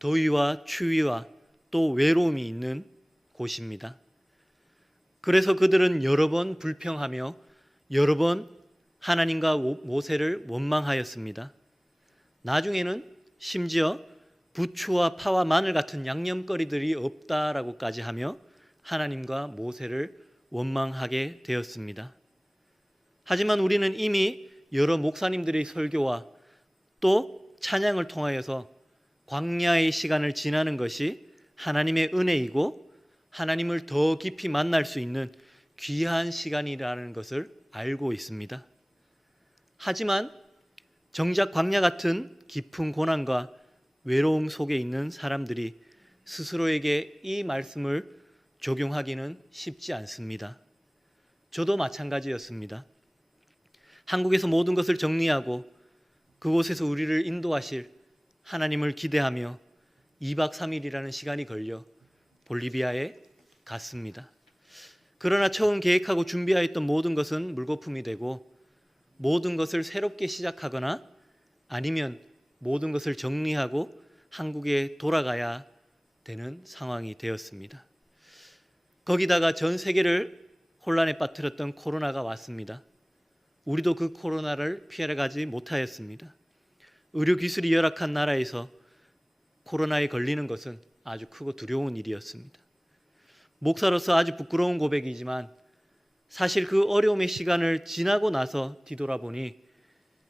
더위와 추위와 또 외로움이 있는 곳입니다. 그래서 그들은 여러 번 불평하며 여러 번 하나님과 모세를 원망하였습니다. 나중에는 심지어 부추와 파와 마늘 같은 양념거리들이 없다라고까지 하며 하나님과 모세를 원망하게 되었습니다. 하지만 우리는 이미 여러 목사님들의 설교와 또 찬양을 통하여서 광야의 시간을 지나는 것이 하나님의 은혜이고 하나님을 더 깊이 만날 수 있는 귀한 시간이라는 것을 알고 있습니다. 하지만 정작 광야 같은 깊은 고난과 외로움 속에 있는 사람들이 스스로에게 이 말씀을 적용하기는 쉽지 않습니다. 저도 마찬가지였습니다. 한국에서 모든 것을 정리하고 그곳에서 우리를 인도하실 하나님을 기대하며 2박 3일이라는 시간이 걸려 볼리비아에 갔습니다. 그러나 처음 계획하고 준비하였던 모든 것은 물거품이 되고 모든 것을 새롭게 시작하거나 아니면 모든 것을 정리하고 한국에 돌아가야 되는 상황이 되었습니다. 거기다가 전 세계를 혼란에 빠뜨렸던 코로나가 왔습니다. 우리도 그 코로나를 피해가지 못하였습니다. 의료기술이 열악한 나라에서 코로나에 걸리는 것은 아주 크고 두려운 일이었습니다. 목사로서 아주 부끄러운 고백이지만 사실 그 어려움의 시간을 지나고 나서 뒤돌아보니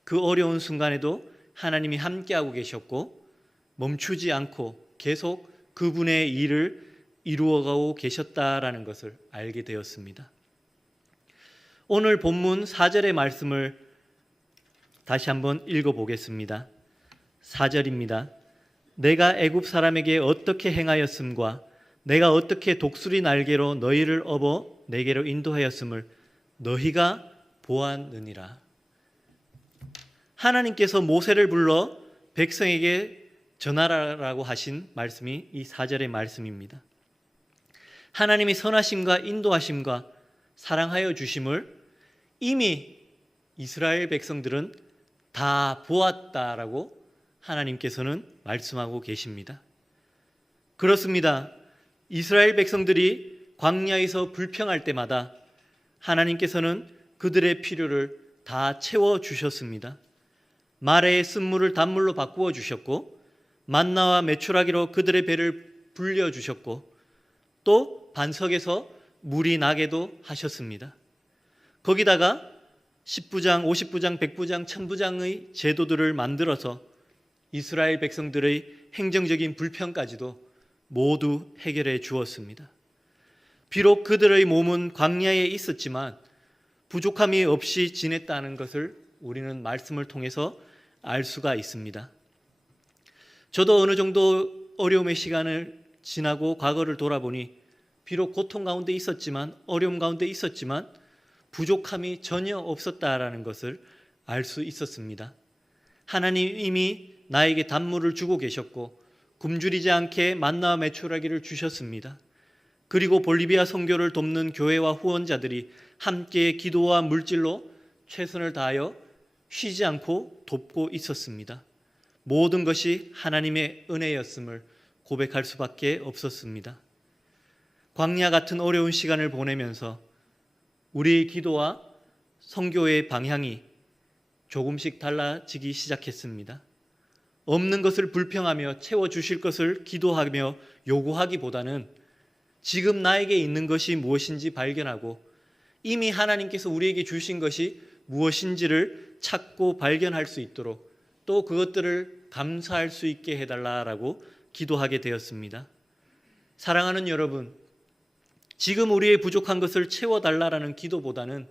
그 어려운 순간에도 하나님이 함께하고 계셨고 멈추지 않고 계속 그분의 일을 이루어가고 계셨다라는 것을 알게 되었습니다. 오늘 본문 4절의 말씀을 다시 한번 읽어보겠습니다. 4절입니다. 내가 애굽 사람에게 어떻게 행하였음과 내가 어떻게 독수리 날개로 너희를 업어 내게로 인도하였음을 너희가 보았느니라. 하나님께서 모세를 불러 백성에게 전하라고 하신 말씀이 이 4절의 말씀입니다. 하나님의 선하심과 인도하심과 사랑하여 주심을 이미 이스라엘 백성들은 다 보았다라고 하나님께서는 말씀하고 계십니다. 그렇습니다. 이스라엘 백성들이 광야에서 불평할 때마다 하나님께서는 그들의 필요를 다 채워주셨습니다. 말의 쓴물을 단물로 바꾸어 주셨고 만나와 메추라기로 그들의 배를 불려주셨고 또 반석에서 물이 나게도 하셨습니다. 거기다가 10부장, 50부장, 100부장, 1000부장의 제도들을 만들어서 이스라엘 백성들의 행정적인 불평까지도 모두 해결해 주었습니다. 비록 그들의 몸은 광야에 있었지만 부족함이 없이 지냈다는 것을 우리는 말씀을 통해서 알 수가 있습니다. 저도 어느 정도 어려움의 시간을 지나고 과거를 돌아보니 비록 고통 가운데 있었지만 어려움 가운데 있었지만 부족함이 전혀 없었다라는 것을 알 수 있었습니다. 하나님 이미 나에게 단물을 주고 계셨고 굶주리지 않게 만나와 메추라기를 주셨습니다. 그리고 볼리비아 선교를 돕는 교회와 후원자들이 함께 기도와 물질로 최선을 다하여 쉬지 않고 돕고 있었습니다. 모든 것이 하나님의 은혜였음을 고백할 수밖에 없었습니다. 광야 같은 어려운 시간을 보내면서 우리의 기도와 선교의 방향이 조금씩 달라지기 시작했습니다. 없는 것을 불평하며 채워주실 것을 기도하며 요구하기보다는 지금 나에게 있는 것이 무엇인지 발견하고 이미 하나님께서 우리에게 주신 것이 무엇인지를 찾고 발견할 수 있도록 또 그것들을 감사할 수 있게 해달라고 기도하게 되었습니다. 사랑하는 여러분, 지금 우리의 부족한 것을 채워달라는 기도보다는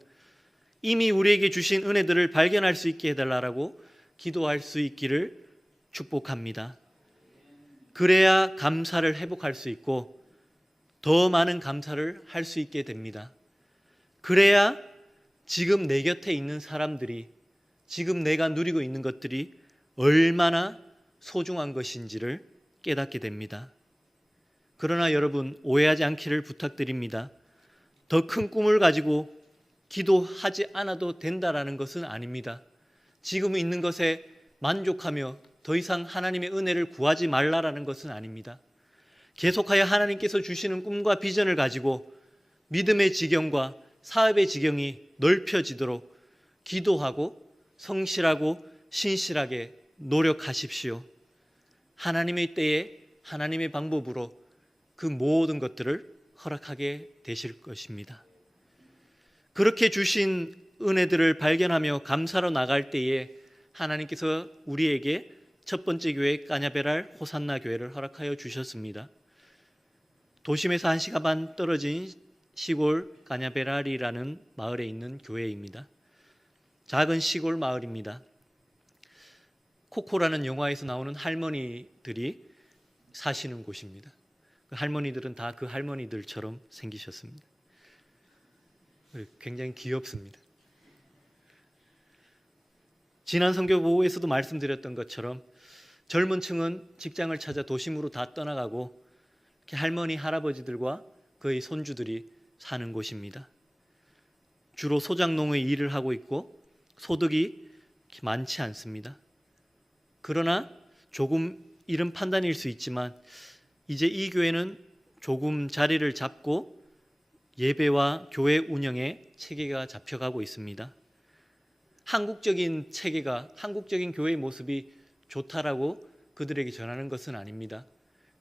이미 우리에게 주신 은혜들을 발견할 수 있게 해달라고 기도할 수 있기를 축복합니다. 그래야 감사를 회복할 수 있고 더 많은 감사를 할 수 있게 됩니다. 그래야 지금 내 곁에 있는 사람들이 지금 내가 누리고 있는 것들이 얼마나 소중한 것인지를 깨닫게 됩니다. 그러나 여러분 오해하지 않기를 부탁드립니다. 더 큰 꿈을 가지고 기도하지 않아도 된다라는 것은 아닙니다. 지금 있는 것에 만족하며 더 이상 하나님의 은혜를 구하지 말라라는 것은 아닙니다. 계속하여 하나님께서 주시는 꿈과 비전을 가지고 믿음의 지경과 사업의 지경이 넓혀지도록 기도하고 성실하고 신실하게 노력하십시오. 하나님의 때에 하나님의 방법으로 그 모든 것들을 허락하게 되실 것입니다. 그렇게 주신 은혜들을 발견하며 감사로 나갈 때에 하나님께서 우리에게 첫 번째 교회 까냐베랄 호산나 교회를 허락하여 주셨습니다. 도심에서 1시간 반 떨어진 시골 까냐베랄이라는 마을에 있는 교회입니다. 작은 시골 마을입니다. 코코라는 영화에서 나오는 할머니들이 사시는 곳입니다. 그 할머니들은 다 그 할머니들처럼 생기셨습니다. 굉장히 귀엽습니다. 지난 선교보에서도 말씀드렸던 것처럼 젊은 층은 직장을 찾아 도심으로 다 떠나가고 할머니, 할아버지들과 그의 손주들이 사는 곳입니다. 주로 소작농의 일을 하고 있고 소득이 많지 않습니다. 그러나 조금 이른 판단일 수 있지만 이제 이 교회는 조금 자리를 잡고 예배와 교회 운영의 체계가 잡혀가고 있습니다. 한국적인 체계가, 한국적인 교회의 모습이 좋다라고 그들에게 전하는 것은 아닙니다.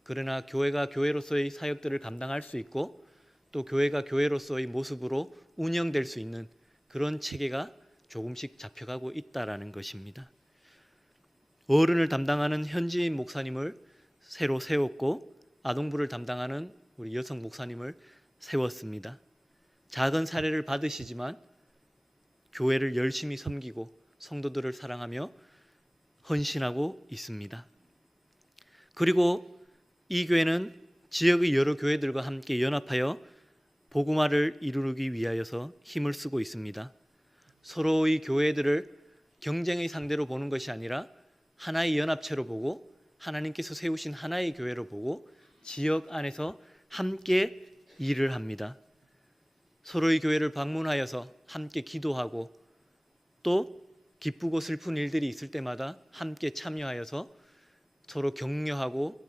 그러나 교회가 교회로서의 사역들을 감당할 수 있고 또 교회가 교회로서의 모습으로 운영될 수 있는 그런 체계가 조금씩 잡혀가고 있다라는 것입니다. 어른을 담당하는 현지인 목사님을 새로 세웠고 아동부를 담당하는 우리 여성 목사님을 세웠습니다. 작은 사례를 받으시지만 교회를 열심히 섬기고 성도들을 사랑하며 헌신하고 있습니다. 그리고 이 교회는 지역의 여러 교회들과 함께 연합하여 복음화를 이루기 위하여서 힘을 쓰고 있습니다. 서로의 교회들을 경쟁의 상대로 보는 것이 아니라 하나의 연합체로 보고 하나님께서 세우신 하나의 교회로 보고 지역 안에서 함께 일을 합니다. 서로의 교회를 방문하여서 함께 기도하고 또 기쁘고 슬픈 일들이 있을 때마다 함께 참여하여서 서로 격려하고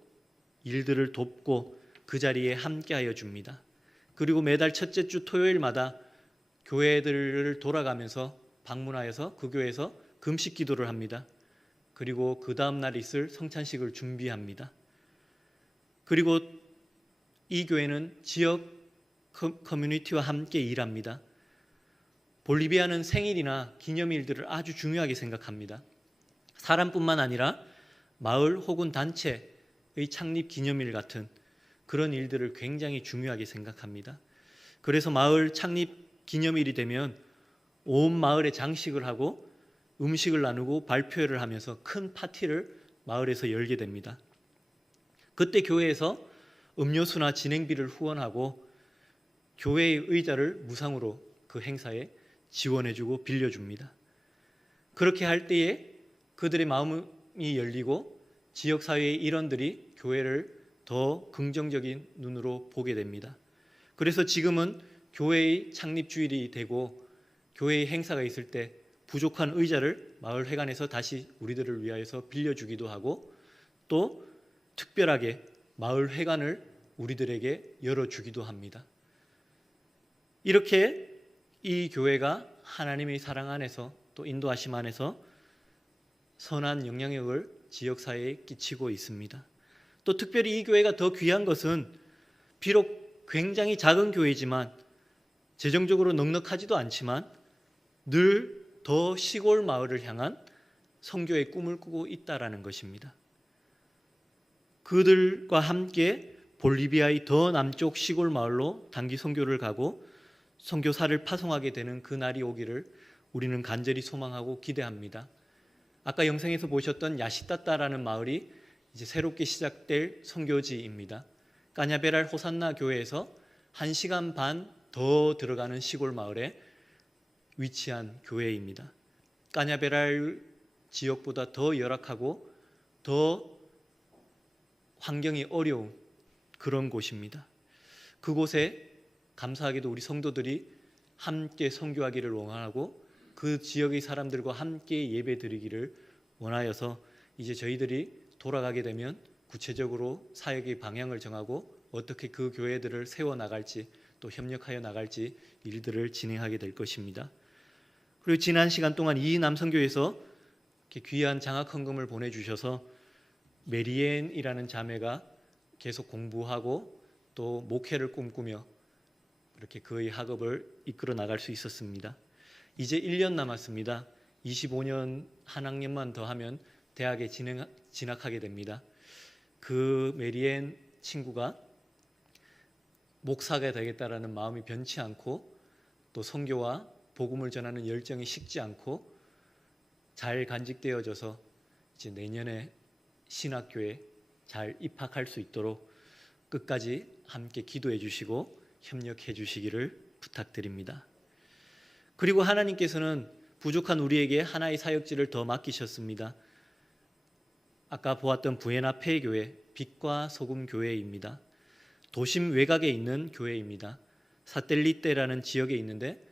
일들을 돕고 그 자리에 함께하여 줍니다. 그리고 매달 첫째 주 토요일마다 교회들을 돌아가면서 방문하여서 그 교회에서 금식 기도를 합니다. 그리고 그 다음 날 있을 성찬식을 준비합니다. 그리고 이 교회는 지역 커뮤니티와 함께 일합니다. 볼리비아는 생일이나 기념일들을 아주 중요하게 생각합니다. 사람뿐만 아니라 마을 혹은 단체의 창립 기념일 같은 그런 일들을 굉장히 중요하게 생각합니다. 그래서 마을 창립 기념일이 되면 온 마을에 장식을 하고 음식을 나누고 발표회를 하면서 큰 파티를 마을에서 열게 됩니다. 그때 교회에서 음료수나 진행비를 후원하고 교회의 의자를 무상으로 그 행사에 지원해주고 빌려줍니다. 그렇게 할 때에 그들의 마음이 열리고 지역사회의 일원들이 교회를 더 긍정적인 눈으로 보게 됩니다. 그래서 지금은 교회의 창립주일이 되고 교회의 행사가 있을 때 부족한 의자를 마을 회관에서 다시 우리들을 위하여서 빌려주기도 하고 또 특별하게 마을 회관을 우리들에게 열어주기도 합니다. 이렇게 이 교회가 하나님의 사랑 안에서 또 인도하심 안에서 선한 영향력을 지역사회에 끼치고 있습니다. 또 특별히 이 교회가 더 귀한 것은 비록 굉장히 작은 교회지만 재정적으로 넉넉하지도 않지만 늘 더 시골 마을을 향한 선교의 꿈을 꾸고 있다라는 것입니다. 그들과 함께 볼리비아의 더 남쪽 시골 마을로 단기 선교를 가고 선교사를 파송하게 되는 그 날이 오기를 우리는 간절히 소망하고 기대합니다. 아까 영상에서 보셨던 야시따따라는 마을이 이제 새롭게 시작될 선교지입니다. 까냐베랄 호산나 교회에서 1시간 반 더 들어가는 시골 마을에 위치한 교회입니다. 까냐베랄 지역보다 더 열악하고 더 환경이 어려운 그런 곳입니다. 그곳에 감사하게도 우리 성도들이 함께 선교하기를 원하고 그 지역의 사람들과 함께 예배드리기를 원하여서 이제 저희들이 돌아가게 되면 구체적으로 사역의 방향을 정하고 어떻게 그 교회들을 세워나갈지 또 협력하여 나갈지 일들을 진행하게 될 것입니다. 그리고 지난 시간 동안 이 남선교에서 귀한 장학 헌금을 보내주셔서 메리앤이라는 자매가 계속 공부하고 또 목회를 꿈꾸며 이렇게 그의 학업을 이끌어 나갈 수 있었습니다. 이제 1년 남았습니다. 25년 한 학년만 더 하면 대학에 진학하게 됩니다. 그 메리앤 친구가 목사가 되겠다라는 마음이 변치 않고 또 선교와 복음을 전하는 열정이 식지 않고 잘 간직되어져서 이제 내년에 신학교에 잘 입학할 수 있도록 끝까지 함께 기도해 주시고 협력해 주시기를 부탁드립니다. 그리고 하나님께서는 부족한 우리에게 하나의 사역지를 더 맡기셨습니다. 아까 보았던 부에나 폐교회, 빛과 소금 교회입니다. 도심 외곽에 있는 교회입니다. 사텔리테라는 지역에 있는데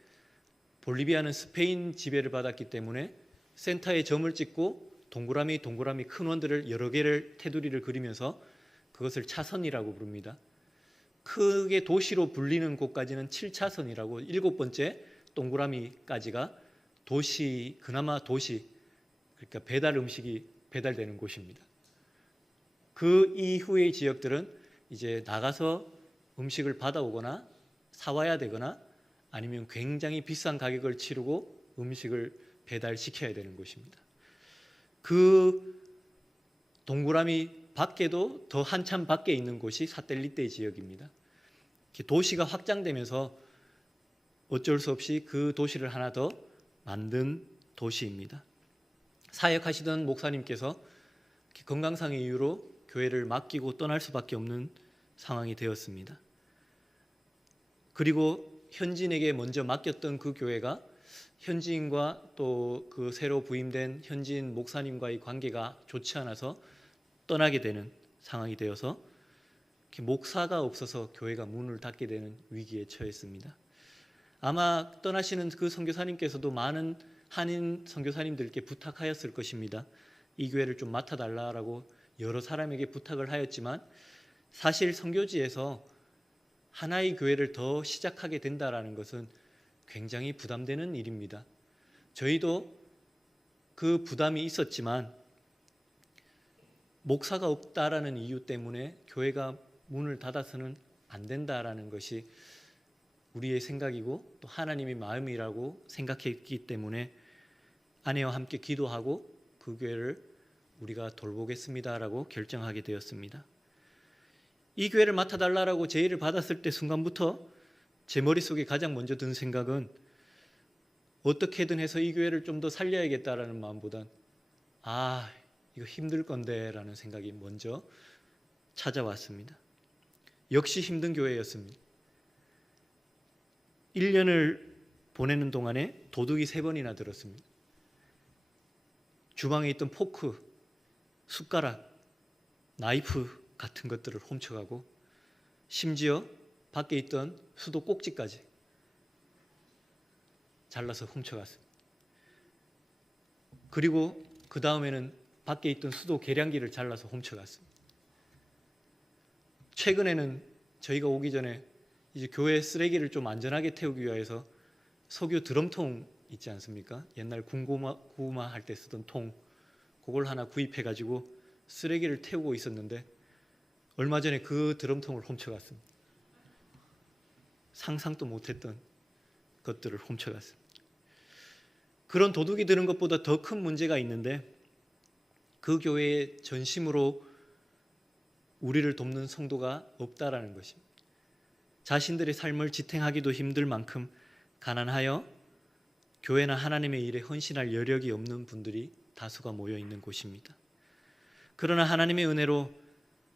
볼리비아는 스페인 지배를 받았기 때문에 센터에 점을 찍고 동그라미 큰 원들을 여러 개를 테두리를 그리면서 그것을 차선이라고 부릅니다. 크게 도시로 불리는 곳까지는 7차선이라고 7번째 동그라미까지가 도시, 그나마 도시, 그러니까 배달 음식이 배달되는 곳입니다. 그 이후의 지역들은 이제 나가서 음식을 받아오거나 사와야 되거나 아니면 굉장히 비싼 가격을 치르고 음식을 배달시켜야 되는 곳입니다. 그 동그라미 밖에도 더 한참 밖에 있는 곳이 사텔리테 지역입니다. 도시가 확장되면서 어쩔 수 없이 그 도시를 하나 더 만든 도시입니다. 사역하시던 목사님께서 건강상의 이유로 교회를 맡기고 떠날 수밖에 없는 상황이 되었습니다. 그리고 현지인에게 먼저 맡겼던 그 교회가 현지인과 또 그 새로 부임된 현지인 목사님과의 관계가 좋지 않아서 떠나게 되는 상황이 되어서 목사가 없어서 교회가 문을 닫게 되는 위기에 처했습니다. 아마 떠나시는 그 선교사님께서도 많은 한인 선교사님들께 부탁하였을 것입니다. 이 교회를 좀 맡아달라고 여러 사람에게 부탁을 하였지만 사실 선교지에서 하나의 교회를 더 시작하게 된다는 것은 굉장히 부담되는 일입니다. 저희도 그 부담이 있었지만 목사가 없다라는 이유 때문에 교회가 문을 닫아서는 안 된다라는 것이 우리의 생각이고 또 하나님의 마음이라고 생각했기 때문에 아내와 함께 기도하고 그 교회를 우리가 돌보겠습니다라고 결정하게 되었습니다. 이 교회를 맡아달라고 제의를 받았을 때 순간부터 제 머릿속에 가장 먼저 든 생각은 어떻게든 해서 이 교회를 좀 더 살려야겠다라는 마음보단 이거 힘들 건데 라는 생각이 먼저 찾아왔습니다. 역시 힘든 교회였습니다. 1년을 보내는 동안에 도둑이 3번이나 들었습니다. 주방에 있던 포크, 숟가락, 나이프 같은 것들을 훔쳐가고 심지어 밖에 있던 수도 꼭지까지 잘라서 훔쳐갔습니다. 그리고 그 다음에는 밖에 있던 수도 계량기를 잘라서 훔쳐갔습니다. 최근에는 저희가 오기 전에 이제 교회 쓰레기를 좀 안전하게 태우기 위해서 석유 드럼통 있지 않습니까? 옛날 군고구마 할 때 쓰던 통, 그걸 하나 구입해가지고 쓰레기를 태우고 있었는데 얼마 전에 그 드럼통을 훔쳐갔습니다. 상상도 못했던 것들을 훔쳐갔습니다. 그런 도둑이 드는 것보다 더 큰 문제가 있는데 그 교회에 전심으로 우리를 돕는 성도가 없다라는 것입니다. 자신들의 삶을 지탱하기도 힘들 만큼 가난하여 교회나 하나님의 일에 헌신할 여력이 없는 분들이 다수가 모여 있는 곳입니다. 그러나 하나님의 은혜로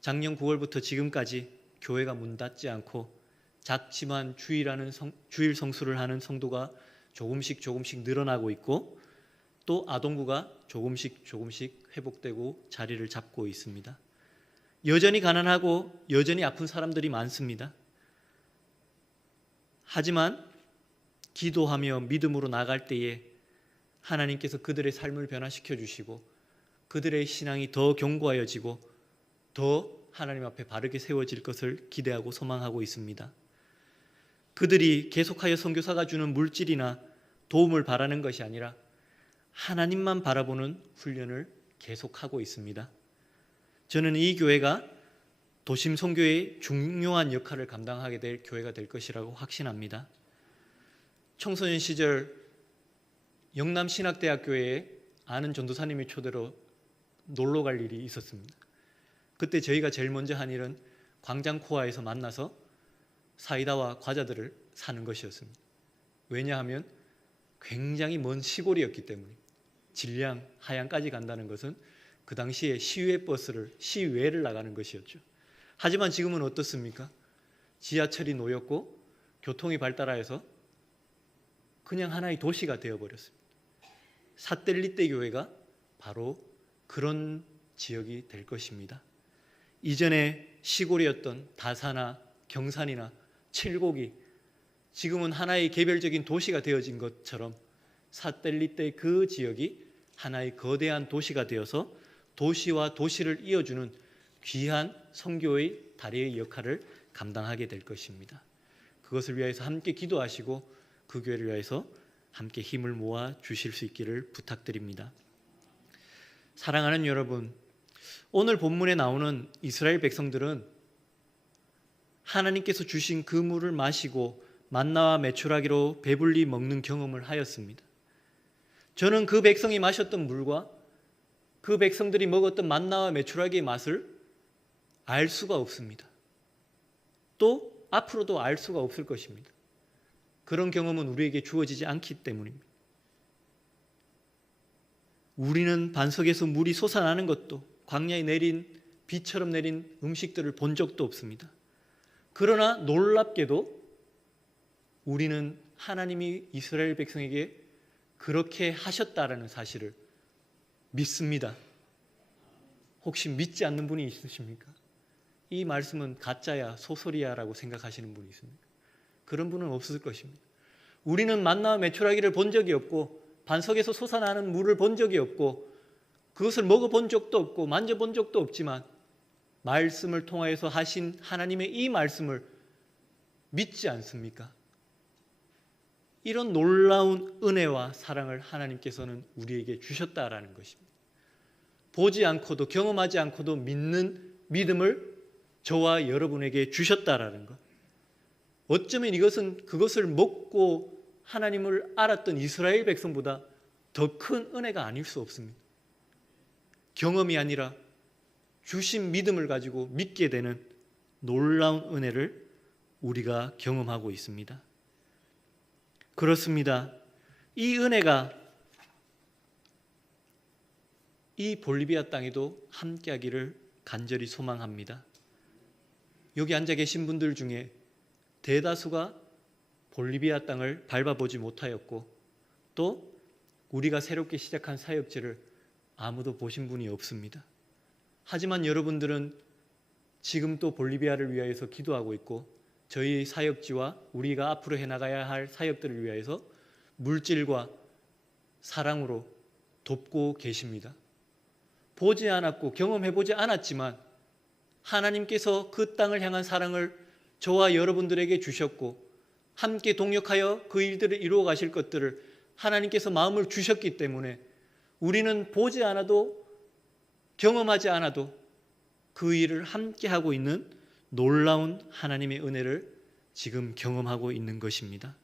작년 9월부터 지금까지 교회가 문 닫지 않고 작지만 주일 성수를 하는 성도가 조금씩 늘어나고 있고 또 아동부가 조금씩 회복되고 자리를 잡고 있습니다. 여전히 가난하고 여전히 아픈 사람들이 많습니다. 하지만 기도하며 믿음으로 나갈 때에 하나님께서 그들의 삶을 변화시켜 주시고 그들의 신앙이 더 견고하여지고 더 하나님 앞에 바르게 세워질 것을 기대하고 소망하고 있습니다. 그들이 계속하여 선교사가 주는 물질이나 도움을 바라는 것이 아니라 하나님만 바라보는 훈련을 계속하고 있습니다. 저는 이 교회가 도심 선교의 중요한 역할을 감당하게 될 교회가 될 것이라고 확신합니다. 청소년 시절 영남신학대학교에 아는 전도사님의 초대로 놀러 갈 일이 있었습니다. 그때 저희가 제일 먼저 한 일은 광장코아에서 만나서 사이다와 과자들을 사는 것이었습니다. 왜냐하면 굉장히 먼 시골이었기 때문에 진량, 하양까지 간다는 것은 그 당시에 시외를 나가는 것이었죠. 하지만 지금은 어떻습니까? 지하철이 놓였고 교통이 발달하여서 그냥 하나의 도시가 되어버렸습니다. 삿델리떼 교회가 바로 그런 지역이 될 것입니다. 이전에 시골이었던 다사나 경산이나 칠곡이 지금은 하나의 개별적인 도시가 되어진 것처럼 삿델리떼 그 지역이 하나의 거대한 도시가 되어서 도시와 도시를 이어주는 귀한 선교의 다리의 역할을 감당하게 될 것입니다. 그것을 위해서 함께 기도하시고 그 교회를 위해서 함께 힘을 모아 주실 수 있기를 부탁드립니다. 사랑하는 여러분, 오늘 본문에 나오는 이스라엘 백성들은 하나님께서 주신 그 물을 마시고 만나와 메추라기로 배불리 먹는 경험을 하였습니다. 저는 그 백성이 마셨던 물과 그 백성들이 먹었던 만나와 메추라기의 맛을 알 수가 없습니다. 또 앞으로도 알 수가 없을 것입니다. 그런 경험은 우리에게 주어지지 않기 때문입니다. 우리는 반석에서 물이 솟아나는 것도, 광야에 내린 비처럼 내린 음식들을 본 적도 없습니다. 그러나 놀랍게도 우리는 하나님이 이스라엘 백성에게 그렇게 하셨다라는 사실을 믿습니다. 혹시 믿지 않는 분이 있으십니까? 이 말씀은 가짜야, 소설이야 라고 생각하시는 분이 있습니까? 그런 분은 없을 것입니다. 우리는 만나와 메추라기를 본 적이 없고 반석에서 솟아나는 물을 본 적이 없고 그것을 먹어본 적도 없고 만져본 적도 없지만 말씀을 통하여서 하신 하나님의 이 말씀을 믿지 않습니까? 이런 놀라운 은혜와 사랑을 하나님께서는 우리에게 주셨다라는 것입니다. 보지 않고도 경험하지 않고도 믿는 믿음을 저와 여러분에게 주셨다라는 것. 어쩌면 이것은 그것을 먹고 하나님을 알았던 이스라엘 백성보다 더 큰 은혜가 아닐 수 없습니다. 경험이 아니라 주신 믿음을 가지고 믿게 되는 놀라운 은혜를 우리가 경험하고 있습니다. 그렇습니다. 이 은혜가 이 볼리비아 땅에도 함께하기를 간절히 소망합니다. 여기 앉아 계신 분들 중에 대다수가 볼리비아 땅을 밟아보지 못하였고 또 우리가 새롭게 시작한 사역지를 아무도 보신 분이 없습니다. 하지만 여러분들은 지금 또 볼리비아를 위하여서 기도하고 있고 저희 사역지와 우리가 앞으로 해나가야 할 사역들을 위하여서 물질과 사랑으로 돕고 계십니다. 보지 않았고 경험해보지 않았지만 하나님께서 그 땅을 향한 사랑을 저와 여러분들에게 주셨고 함께 동역하여 그 일들을 이루어 가실 것들을 하나님께서 마음을 주셨기 때문에 우리는 보지 않아도 경험하지 않아도 그 일을 함께 하고 있는 놀라운 하나님의 은혜를 지금 경험하고 있는 것입니다.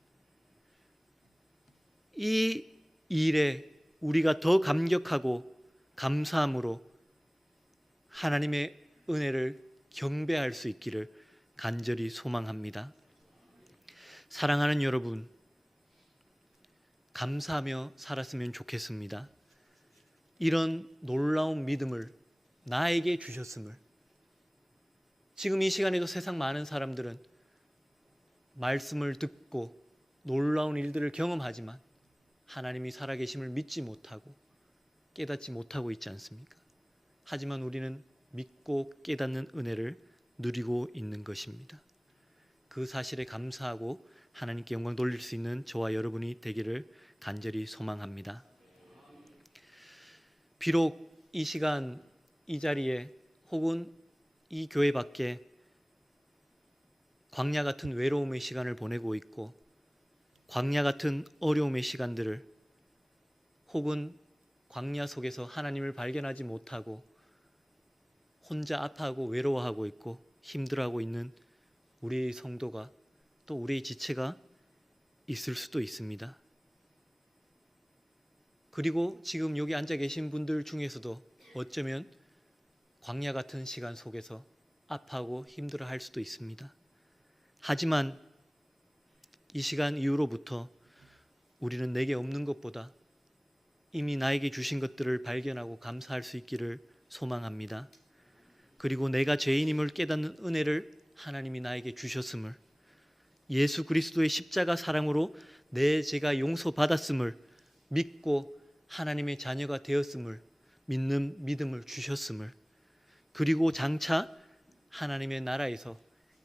이 일에 우리가 더 감격하고 감사함으로 하나님의 은혜를 경배할 수 있기를 간절히 소망합니다. 사랑하는 여러분, 감사하며 살았으면 좋겠습니다. 이런 놀라운 믿음을 나에게 주셨음을. 지금 이 시간에도 세상 많은 사람들은 말씀을 듣고 놀라운 일들을 경험하지만 하나님이 살아계심을 믿지 못하고 깨닫지 못하고 있지 않습니까? 하지만 우리는 믿고 깨닫는 은혜를 누리고 있는 것입니다. 그 사실에 감사하고 하나님께 영광 돌릴 수 있는 저와 여러분이 되기를 간절히 소망합니다. 비록 이 시간 이 자리에 혹은 이 교회 밖에 광야 같은 외로움의 시간을 보내고 있고 광야 같은 어려움의 시간들을 혹은 광야 속에서 하나님을 발견하지 못하고 혼자 아파하고 외로워하고 있고 힘들어하고 있는 우리의 성도가 또 우리의 지체가 있을 수도 있습니다. 그리고 지금 여기 앉아 계신 분들 중에서도 어쩌면 광야 같은 시간 속에서 아파하고 힘들어할 수도 있습니다. 하지만 이 시간 이후로부터 우리는 내게 없는 것보다 이미 나에게 주신 것들을 발견하고 감사할 수 있기를 소망합니다. 그리고 내가 죄인임을 깨닫는 은혜를 하나님이 나에게 주셨음을, 예수 그리스도의 십자가 사랑으로 내 죄가 용서받았음을 믿고 하나님의 자녀가 되었음을 믿는 믿음을 주셨음을, 그리고 장차 하나님의 나라에서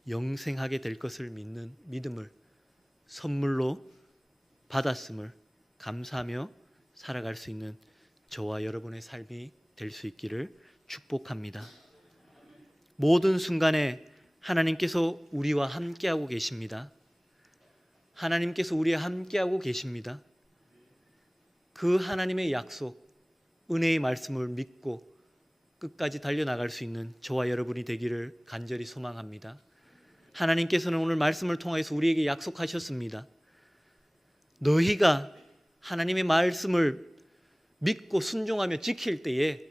영생하게 될 것을 믿는 믿음을 선물로 받았음을 감사하며 살아갈 수 있는 저와 여러분의 삶이 될 수 있기를 축복합니다. 모든 순간에 하나님께서 우리와 함께하고 계십니다. 하나님께서 우리와 함께하고 계십니다. 그 하나님의 약속, 은혜의 말씀을 믿고 끝까지 달려나갈 수 있는 저와 여러분이 되기를 간절히 소망합니다. 하나님께서는 오늘 말씀을 통해서 우리에게 약속하셨습니다. 너희가 하나님의 말씀을 믿고 순종하며 지킬 때에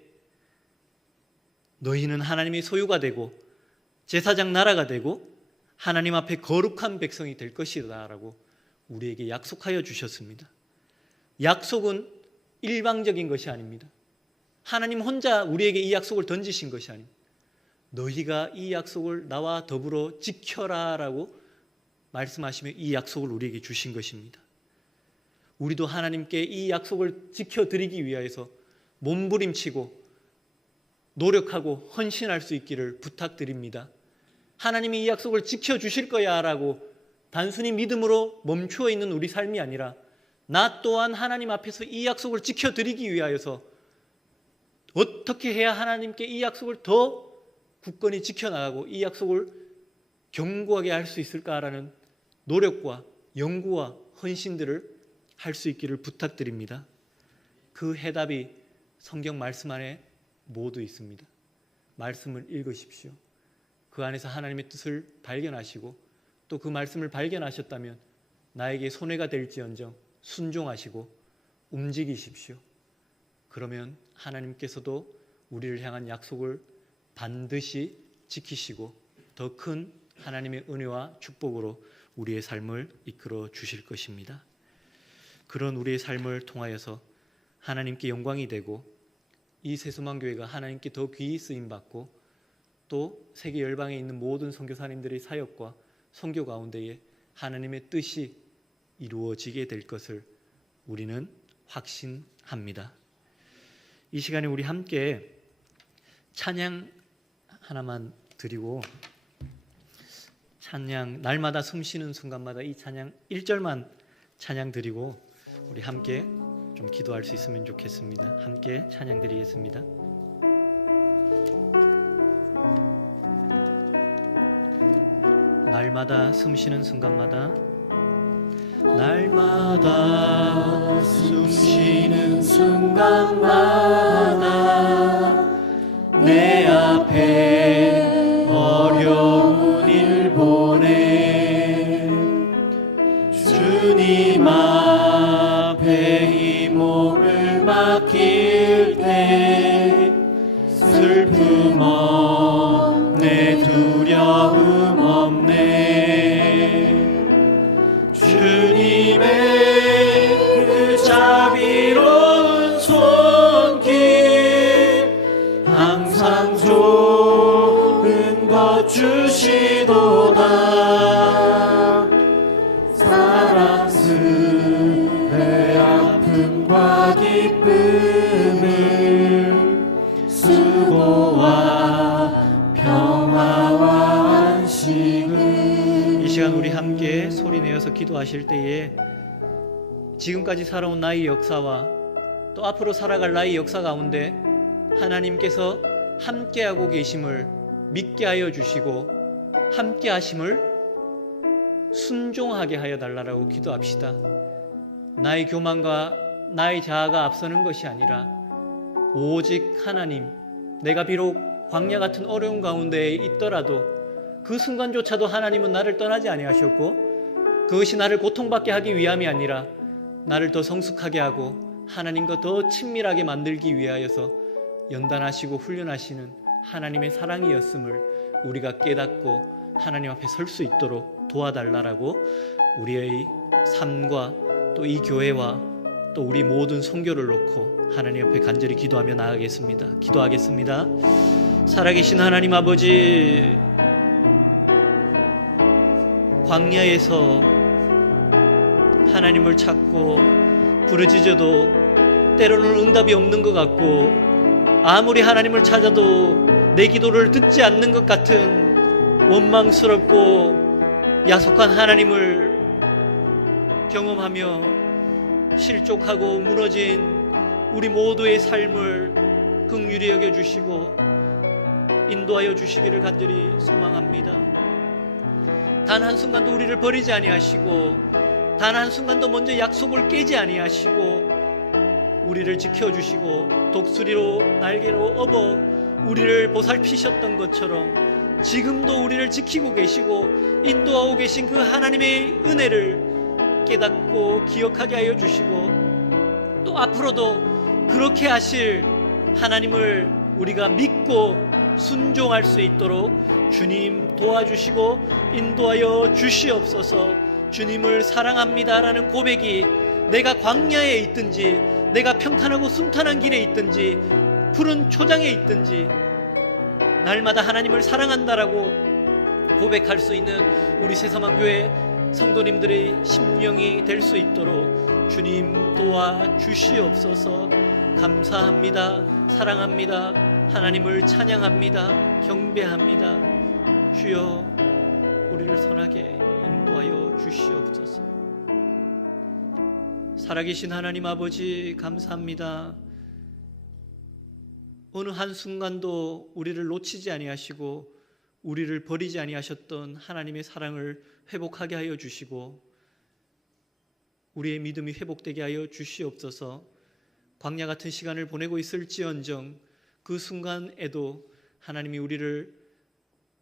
너희는 하나님의 소유가 되고 제사장 나라가 되고 하나님 앞에 거룩한 백성이 될 것이다 라고 우리에게 약속하여 주셨습니다. 약속은 일방적인 것이 아닙니다. 하나님 혼자 우리에게 이 약속을 던지신 것이 아닙니다. 너희가 이 약속을 나와 더불어 지켜라라고 말씀하시며 이 약속을 우리에게 주신 것입니다. 우리도 하나님께 이 약속을 지켜드리기 위하여서 몸부림치고 노력하고 헌신할 수 있기를 부탁드립니다. 하나님이 이 약속을 지켜주실 거야 라고 단순히 믿음으로 멈추어 있는 우리 삶이 아니라 나 또한 하나님 앞에서 이 약속을 지켜드리기 위하여서 어떻게 해야 하나님께 이 약속을 더 굳건히 지켜나가고 이 약속을 견고하게 할 수 있을까라는 노력과 연구와 헌신들을 할 수 있기를 부탁드립니다. 그 해답이 성경 말씀 안에 모두 있습니다. 말씀을 읽으십시오. 그 안에서 하나님의 뜻을 발견하시고 또 그 말씀을 발견하셨다면 나에게 손해가 될지언정 순종하시고 움직이십시오. 그러면 하나님께서도 우리를 향한 약속을 반드시 지키시고 더 큰 하나님의 은혜와 축복으로 우리의 삶을 이끌어 주실 것입니다. 그런 우리의 삶을 통하여서 하나님께 영광이 되고 이 새소망교회가 하나님께 더 귀히 쓰임받고 또 세계 열방에 있는 모든 선교사님들의 사역과 선교 가운데에 하나님의 뜻이 이루어지게 될 것을 우리는 확신합니다. 이 시간에 우리 함께 찬양 하나만 드리고 찬양 날마다 숨쉬는 순간마다 이 찬양 1절만 찬양 드리고 우리 함께 좀 기도할 수 있으면 좋겠습니다. 함께 찬양 드리겠습니다. 날마다 숨쉬는 순간마다 날마다 숨쉬는 순간마다 내 앞에 어려운 일 보내 주님 앞에 이 몸을 맡길 때 슬픔 없네 두려움 없네 주님의 그 자비로운 손길 항상 좋은 것 주시도다 사랑스레 아픔과 기쁨을 수고와 평화와 안식을 이 시간 우리 함께 소리내어서 기도하실 때에 지금까지 살아온 나의 역사와 또 앞으로 살아갈 나의 역사 가운데 하나님께서 함께하고 계심을 믿게 하여 주시고 함께 하심을 순종하게 하여 달라고 기도합시다. 나의 교만과 나의 자아가 앞서는 것이 아니라 오직 하나님, 내가 비록 광야 같은 어려운 가운데에 있더라도 그 순간조차도 하나님은 나를 떠나지 아니하셨고 그것이 나를 고통받게 하기 위함이 아니라 나를 더 성숙하게 하고 하나님과 더 친밀하게 만들기 위하여서 연단하시고 훈련하시는 하나님의 사랑이었음을 우리가 깨닫고 하나님 앞에 설 수 있도록 도와달라고 우리의 삶과 또 이 교회와 또 우리 모든 선교를 놓고 하나님 앞에 간절히 기도하며 나아가겠습니다. 기도하겠습니다. 살아계신 하나님 아버지, 광야에서 하나님을 찾고 부르짖어도 때로는 응답이 없는 것 같고 아무리 하나님을 찾아도 내 기도를 듣지 않는 것 같은 원망스럽고 야속한 하나님을 경험하며 실족하고 무너진 우리 모두의 삶을 긍휼히 여겨주시고 인도하여 주시기를 간절히 소망합니다. 단 한순간도 우리를 버리지 아니하시고 단 한순간도 먼저 약속을 깨지 아니하시고 우리를 지켜주시고 독수리로 날개로 업어 우리를 보살피셨던 것처럼 지금도 우리를 지키고 계시고 인도하고 계신 그 하나님의 은혜를 깨닫고 기억하게 하여 주시고 또 앞으로도 그렇게 하실 하나님을 우리가 믿고 순종할 수 있도록 주님 도와주시고 인도하여 주시옵소서. 주님을 사랑합니다라는 고백이 내가 광야에 있든지 내가 평탄하고 순탄한 길에 있든지 푸른 초장에 있든지 날마다 하나님을 사랑한다라고 고백할 수 있는 우리 새서만교회 성도님들의 심령이 될 수 있도록 주님 도와주시옵소서. 감사합니다. 사랑합니다. 하나님을 찬양합니다. 경배합니다. 주여, 우리를 선하게 인도하여 주시옵소서. 살아계신 하나님 아버지, 감사합니다. 어느 한순간도 우리를 놓치지 아니하시고 우리를 버리지 아니하셨던 하나님의 사랑을 회복하게 하여 주시고 우리의 믿음이 회복되게 하여 주시옵소서. 광야 같은 시간을 보내고 있을지언정 그 순간에도 하나님이 우리를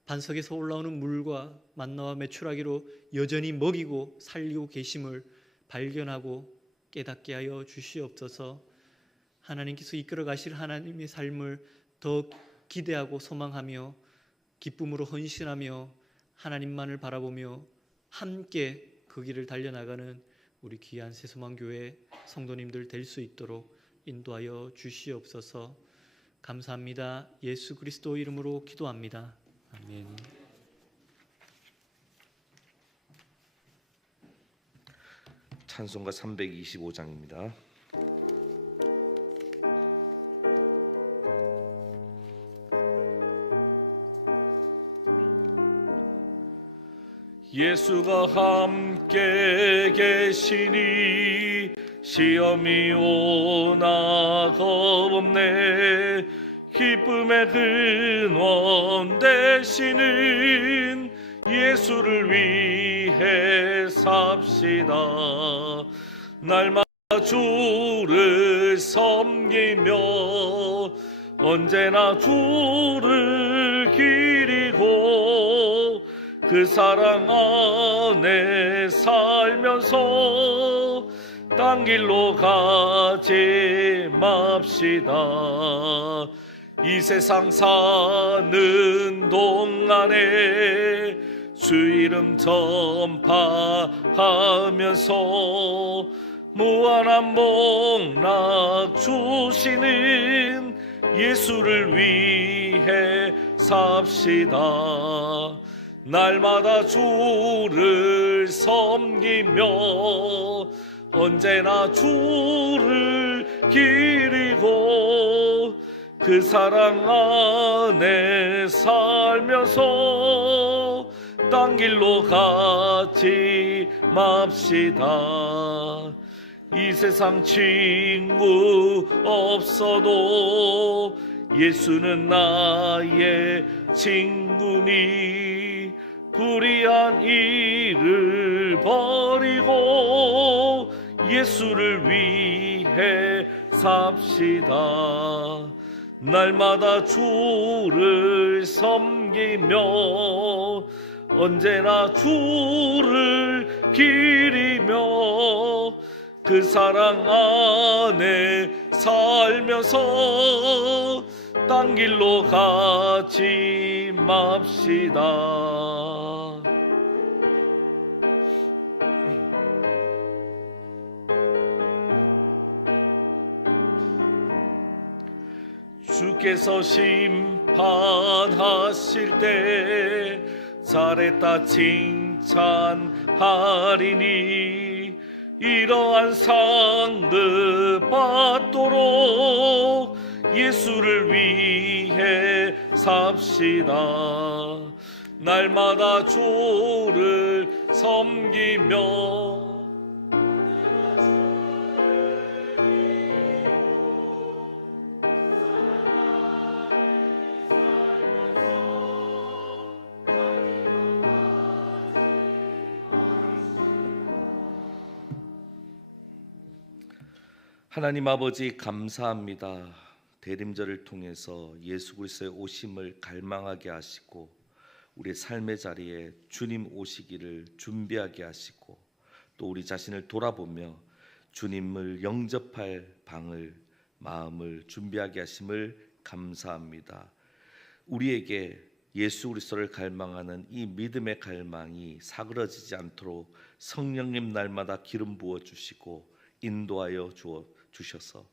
반석에서 올라오는 물과 만나와 메추라기로 여전히 먹이고 살리고 계심을 발견하고 깨닫게 하여 주시옵소서. 하나님께서 이끌어 가실 하나님의 삶을 더 기대하고 소망하며 기쁨으로 헌신하며 하나님만을 바라보며 함께 그 길을 달려나가는 우리 귀한 새소망교회 성도님들 될 수 있도록 인도하여 주시옵소서. 감사합니다. 예수 그리스도 이름으로 기도합니다. 아멘. 찬송가 325장입니다. 예수가 함께 계시니 시험이 오나 겁없네. 기쁨의 근원 되시는 예수를 위해 삽시다. 날마다 주를 섬기며 언제나 주를 기리고 그 사랑 안에 살면서 딴 길로 가지 맙시다. 이 세상 사는 동안에 주 이름 전파하면서 무한한 복락 주시는 예수를 위해 삽시다. 날마다 주를 섬기며 언제나 주를 기리고 그 사랑 안에 살면서 딴 길로 가지 맙시다. 이 세상 친구 없어도 예수는 나의 친구니 불의한 일을 버리고 예수를 위해 삽시다. 날마다 주를 섬기며 언제나 주를 기리며 그 사랑 안에 살면서 딴 길로 가지 맙시다. 주께서 심판하실 때 잘했다 칭찬하리니 이러한 상급 받도록 예수를 위해 삽시다. 날마다 주를 섬기며 하나님 아버지 감사합니다. 대림절을 통해서 예수 그리스도의 오심을 갈망하게 하시고 우리 삶의 자리에 주님 오시기를 준비하게 하시고 또 우리 자신을 돌아보며 주님을 영접할 방을 마음을 준비하게 하심을 감사합니다. 우리에게 예수 그리스도를 갈망하는 이 믿음의 갈망이 사그러지지 않도록 성령님 날마다 기름 부어 주시고 인도하여 주셔서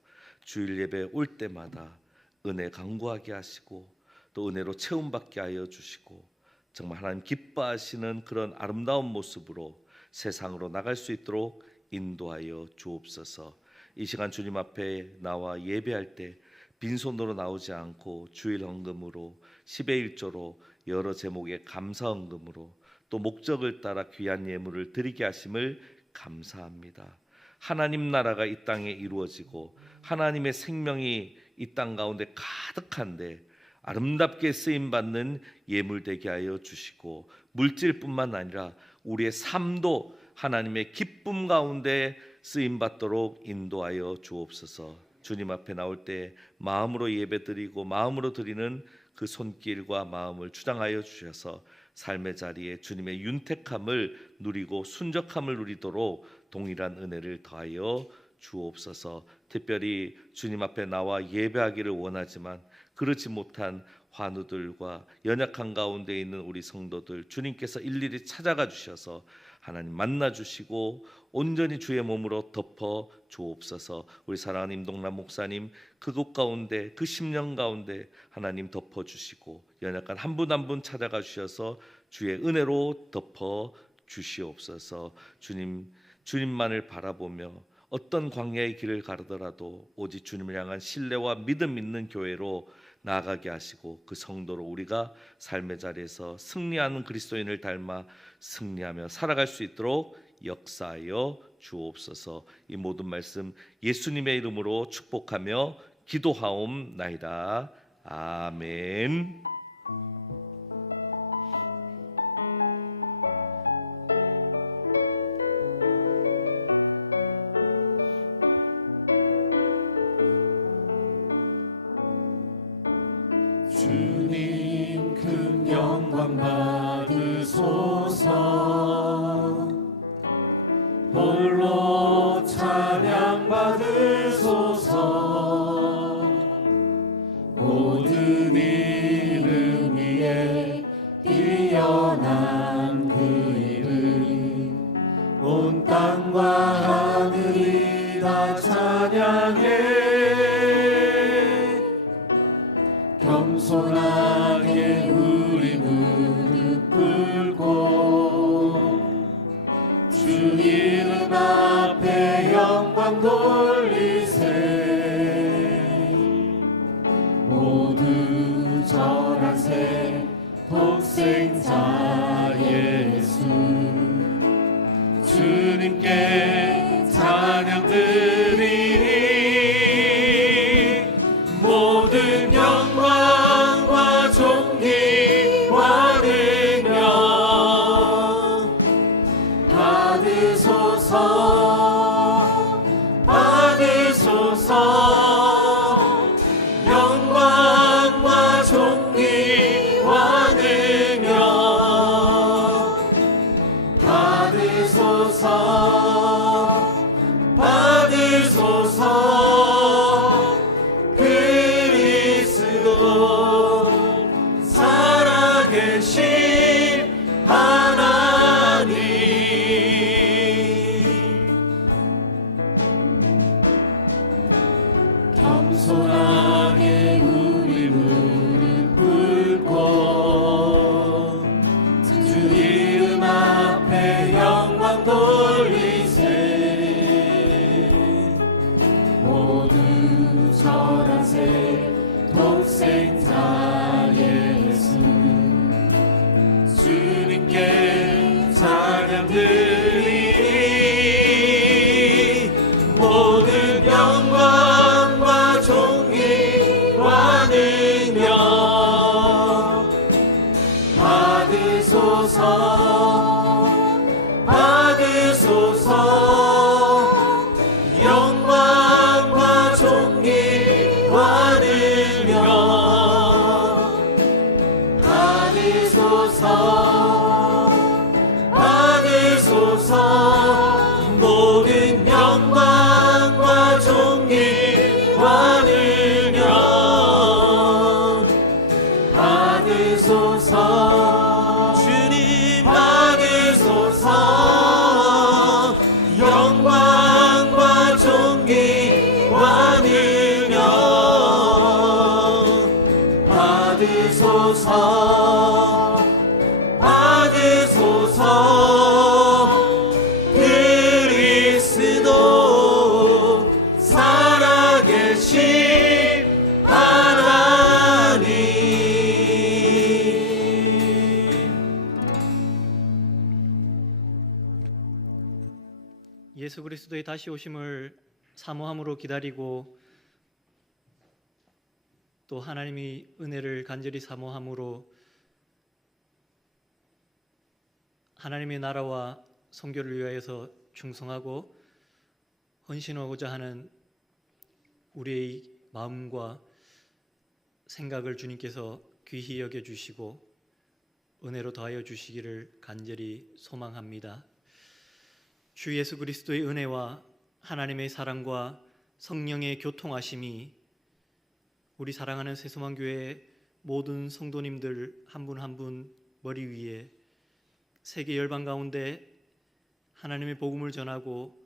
주일 예배 올 때마다 은혜 강구하게 하시고 또 은혜로 채움받게 하여 주시고 정말 하나님 기뻐하시는 그런 아름다운 모습으로 세상으로 나갈 수 있도록 인도하여 주옵소서. 이 시간 주님 앞에 나와 예배할 때 빈손으로 나오지 않고 주일 헌금으로 10의 1조로 여러 제목의 감사 헌금으로 또 목적을 따라 귀한 예물을 드리게 하심을 감사합니다. 하나님 나라가 이 땅에 이루어지고 하나님의 생명이 이 땅 가운데 가득한데 아름답게 쓰임받는 예물 되게 하여 주시고 물질뿐만 아니라 우리의 삶도 하나님의 기쁨 가운데 쓰임받도록 인도하여 주옵소서. 주님 앞에 나올 때 마음으로 예배드리고 마음으로 드리는 그 손길과 마음을 주장하여 주셔서 삶의 자리에 주님의 윤택함을 누리고 순적함을 누리도록 동일한 은혜를 더하여 주옵소서. 특별히 주님 앞에 나와 예배하기를 원하지만 그렇지 못한 환우들과 연약한 가운데 있는 우리 성도들 주님께서 일일이 찾아가 주셔서 하나님 만나 주시고 온전히 주의 몸으로 덮어 주옵소서. 우리 사랑하는 임동남 목사님 그곳 가운데 그 10년 가운데 하나님 덮어 주시고 연약한 한 분 한 분 찾아가 주셔서 주의 은혜로 덮어 주시옵소서. 주님만을 바라보며 어떤 광야의 길을 가르더라도 오직 주님을 향한 신뢰와 믿음 있는 교회로 나아가게 하시고 그 성도로 우리가 삶의 자리에서 승리하는 그리스도인을 닮아 승리하며 살아갈 수 있도록 역사하여 주옵소서. 이 모든 말씀 예수님의 이름으로 축복하며 기도하옵나이다. 아멘. 주님 큰 영광 받으소서. 홀로 찬양 받으소서. 모든 이름 위에 뛰어난 그 이름 온 땅과 하늘이 다 찬양해. 겸손하게 우리 무릎 꿇고 주 이름 앞에 영광 돌리세. 모두 절하세. 독생자 예수 주님께 찬양 드리니 모든 영광과 존귀와 능력 받으소서. 받으소서. 영광과 존귀와 능력 받으소서. 받으소서. 그리스도 살아계신 하나님 예수 그리스도의 다시 오심을 사모함으로 기다리고 또 하나님의 은혜를 간절히 사모함으로 하나님의 나라와 선교를 위하여서 충성하고 헌신하고자 하는 우리의 마음과 생각을 주님께서 귀히 여겨주시고 은혜로 더하여 주시기를 간절히 소망합니다. 주 예수 그리스도의 은혜와 하나님의 사랑과 성령의 교통하심이 우리 사랑하는 새소망교회 모든 성도님들 한 분 한 분 머리 위에 세계 열방 가운데 하나님의 복음을 전하고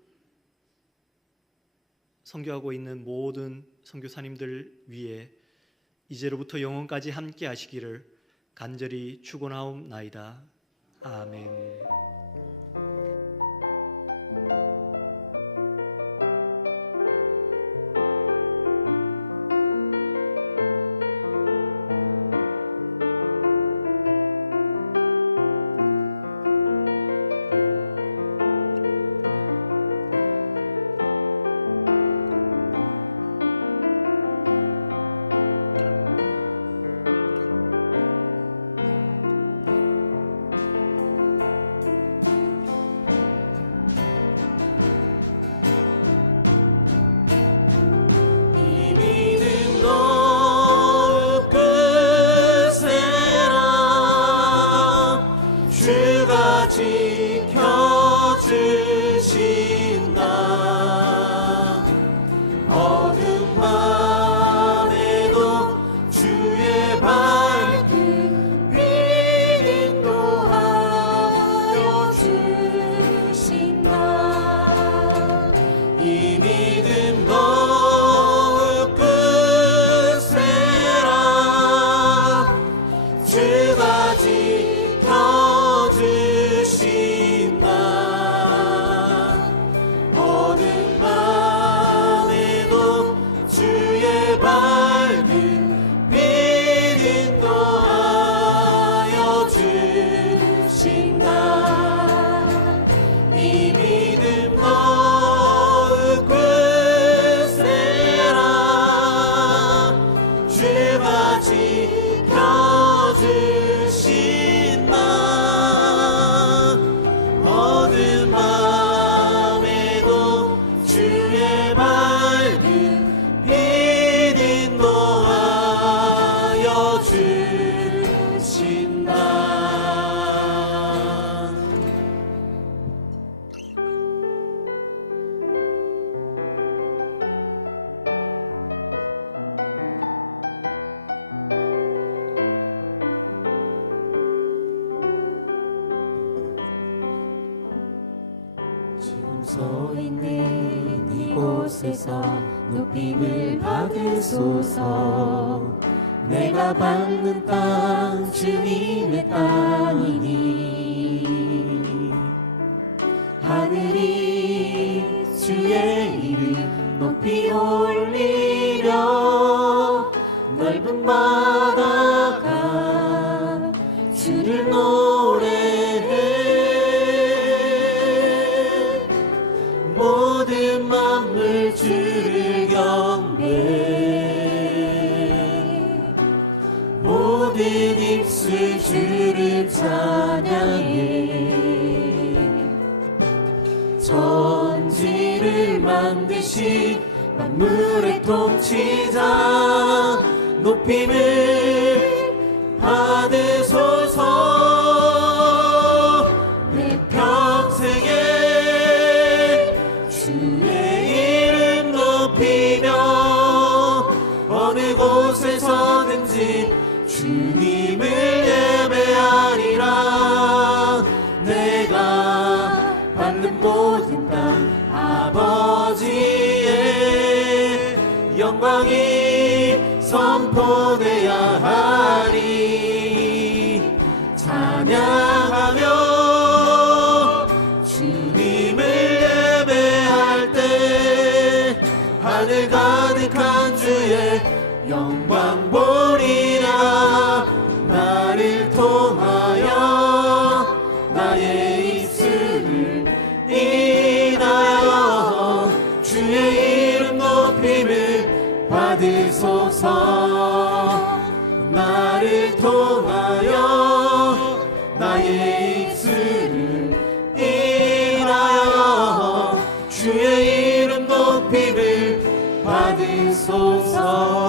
선교하고 있는 모든 선교사님들 위에 이제로부터 영원까지 함께 하시기를 간절히 축원하옵나이다. 아멘. 서 있는 이곳에서 높임을 받으소서. 내가 받는 땅 주님의 땅이니 하늘이 주의 이름 높이 올리며 넓은 바다가 주를 노래해. 모든 만물 주를 경배. 모든 입술 주를 찬양해. 천지를 만드신 만물의 통치자 높임을 받으소서. 내 평생에 주의 이름 높이며 어느 곳에서든지 주님을 예배하리라. 내가 받는 모든 땅 아버지의 영광이 선포되어야 하리. 찬양하며 주님을 예배할 때 하늘 가득한 주의 영광 보리라. 나를 통하여 나의 입술을 인하여 하시소서.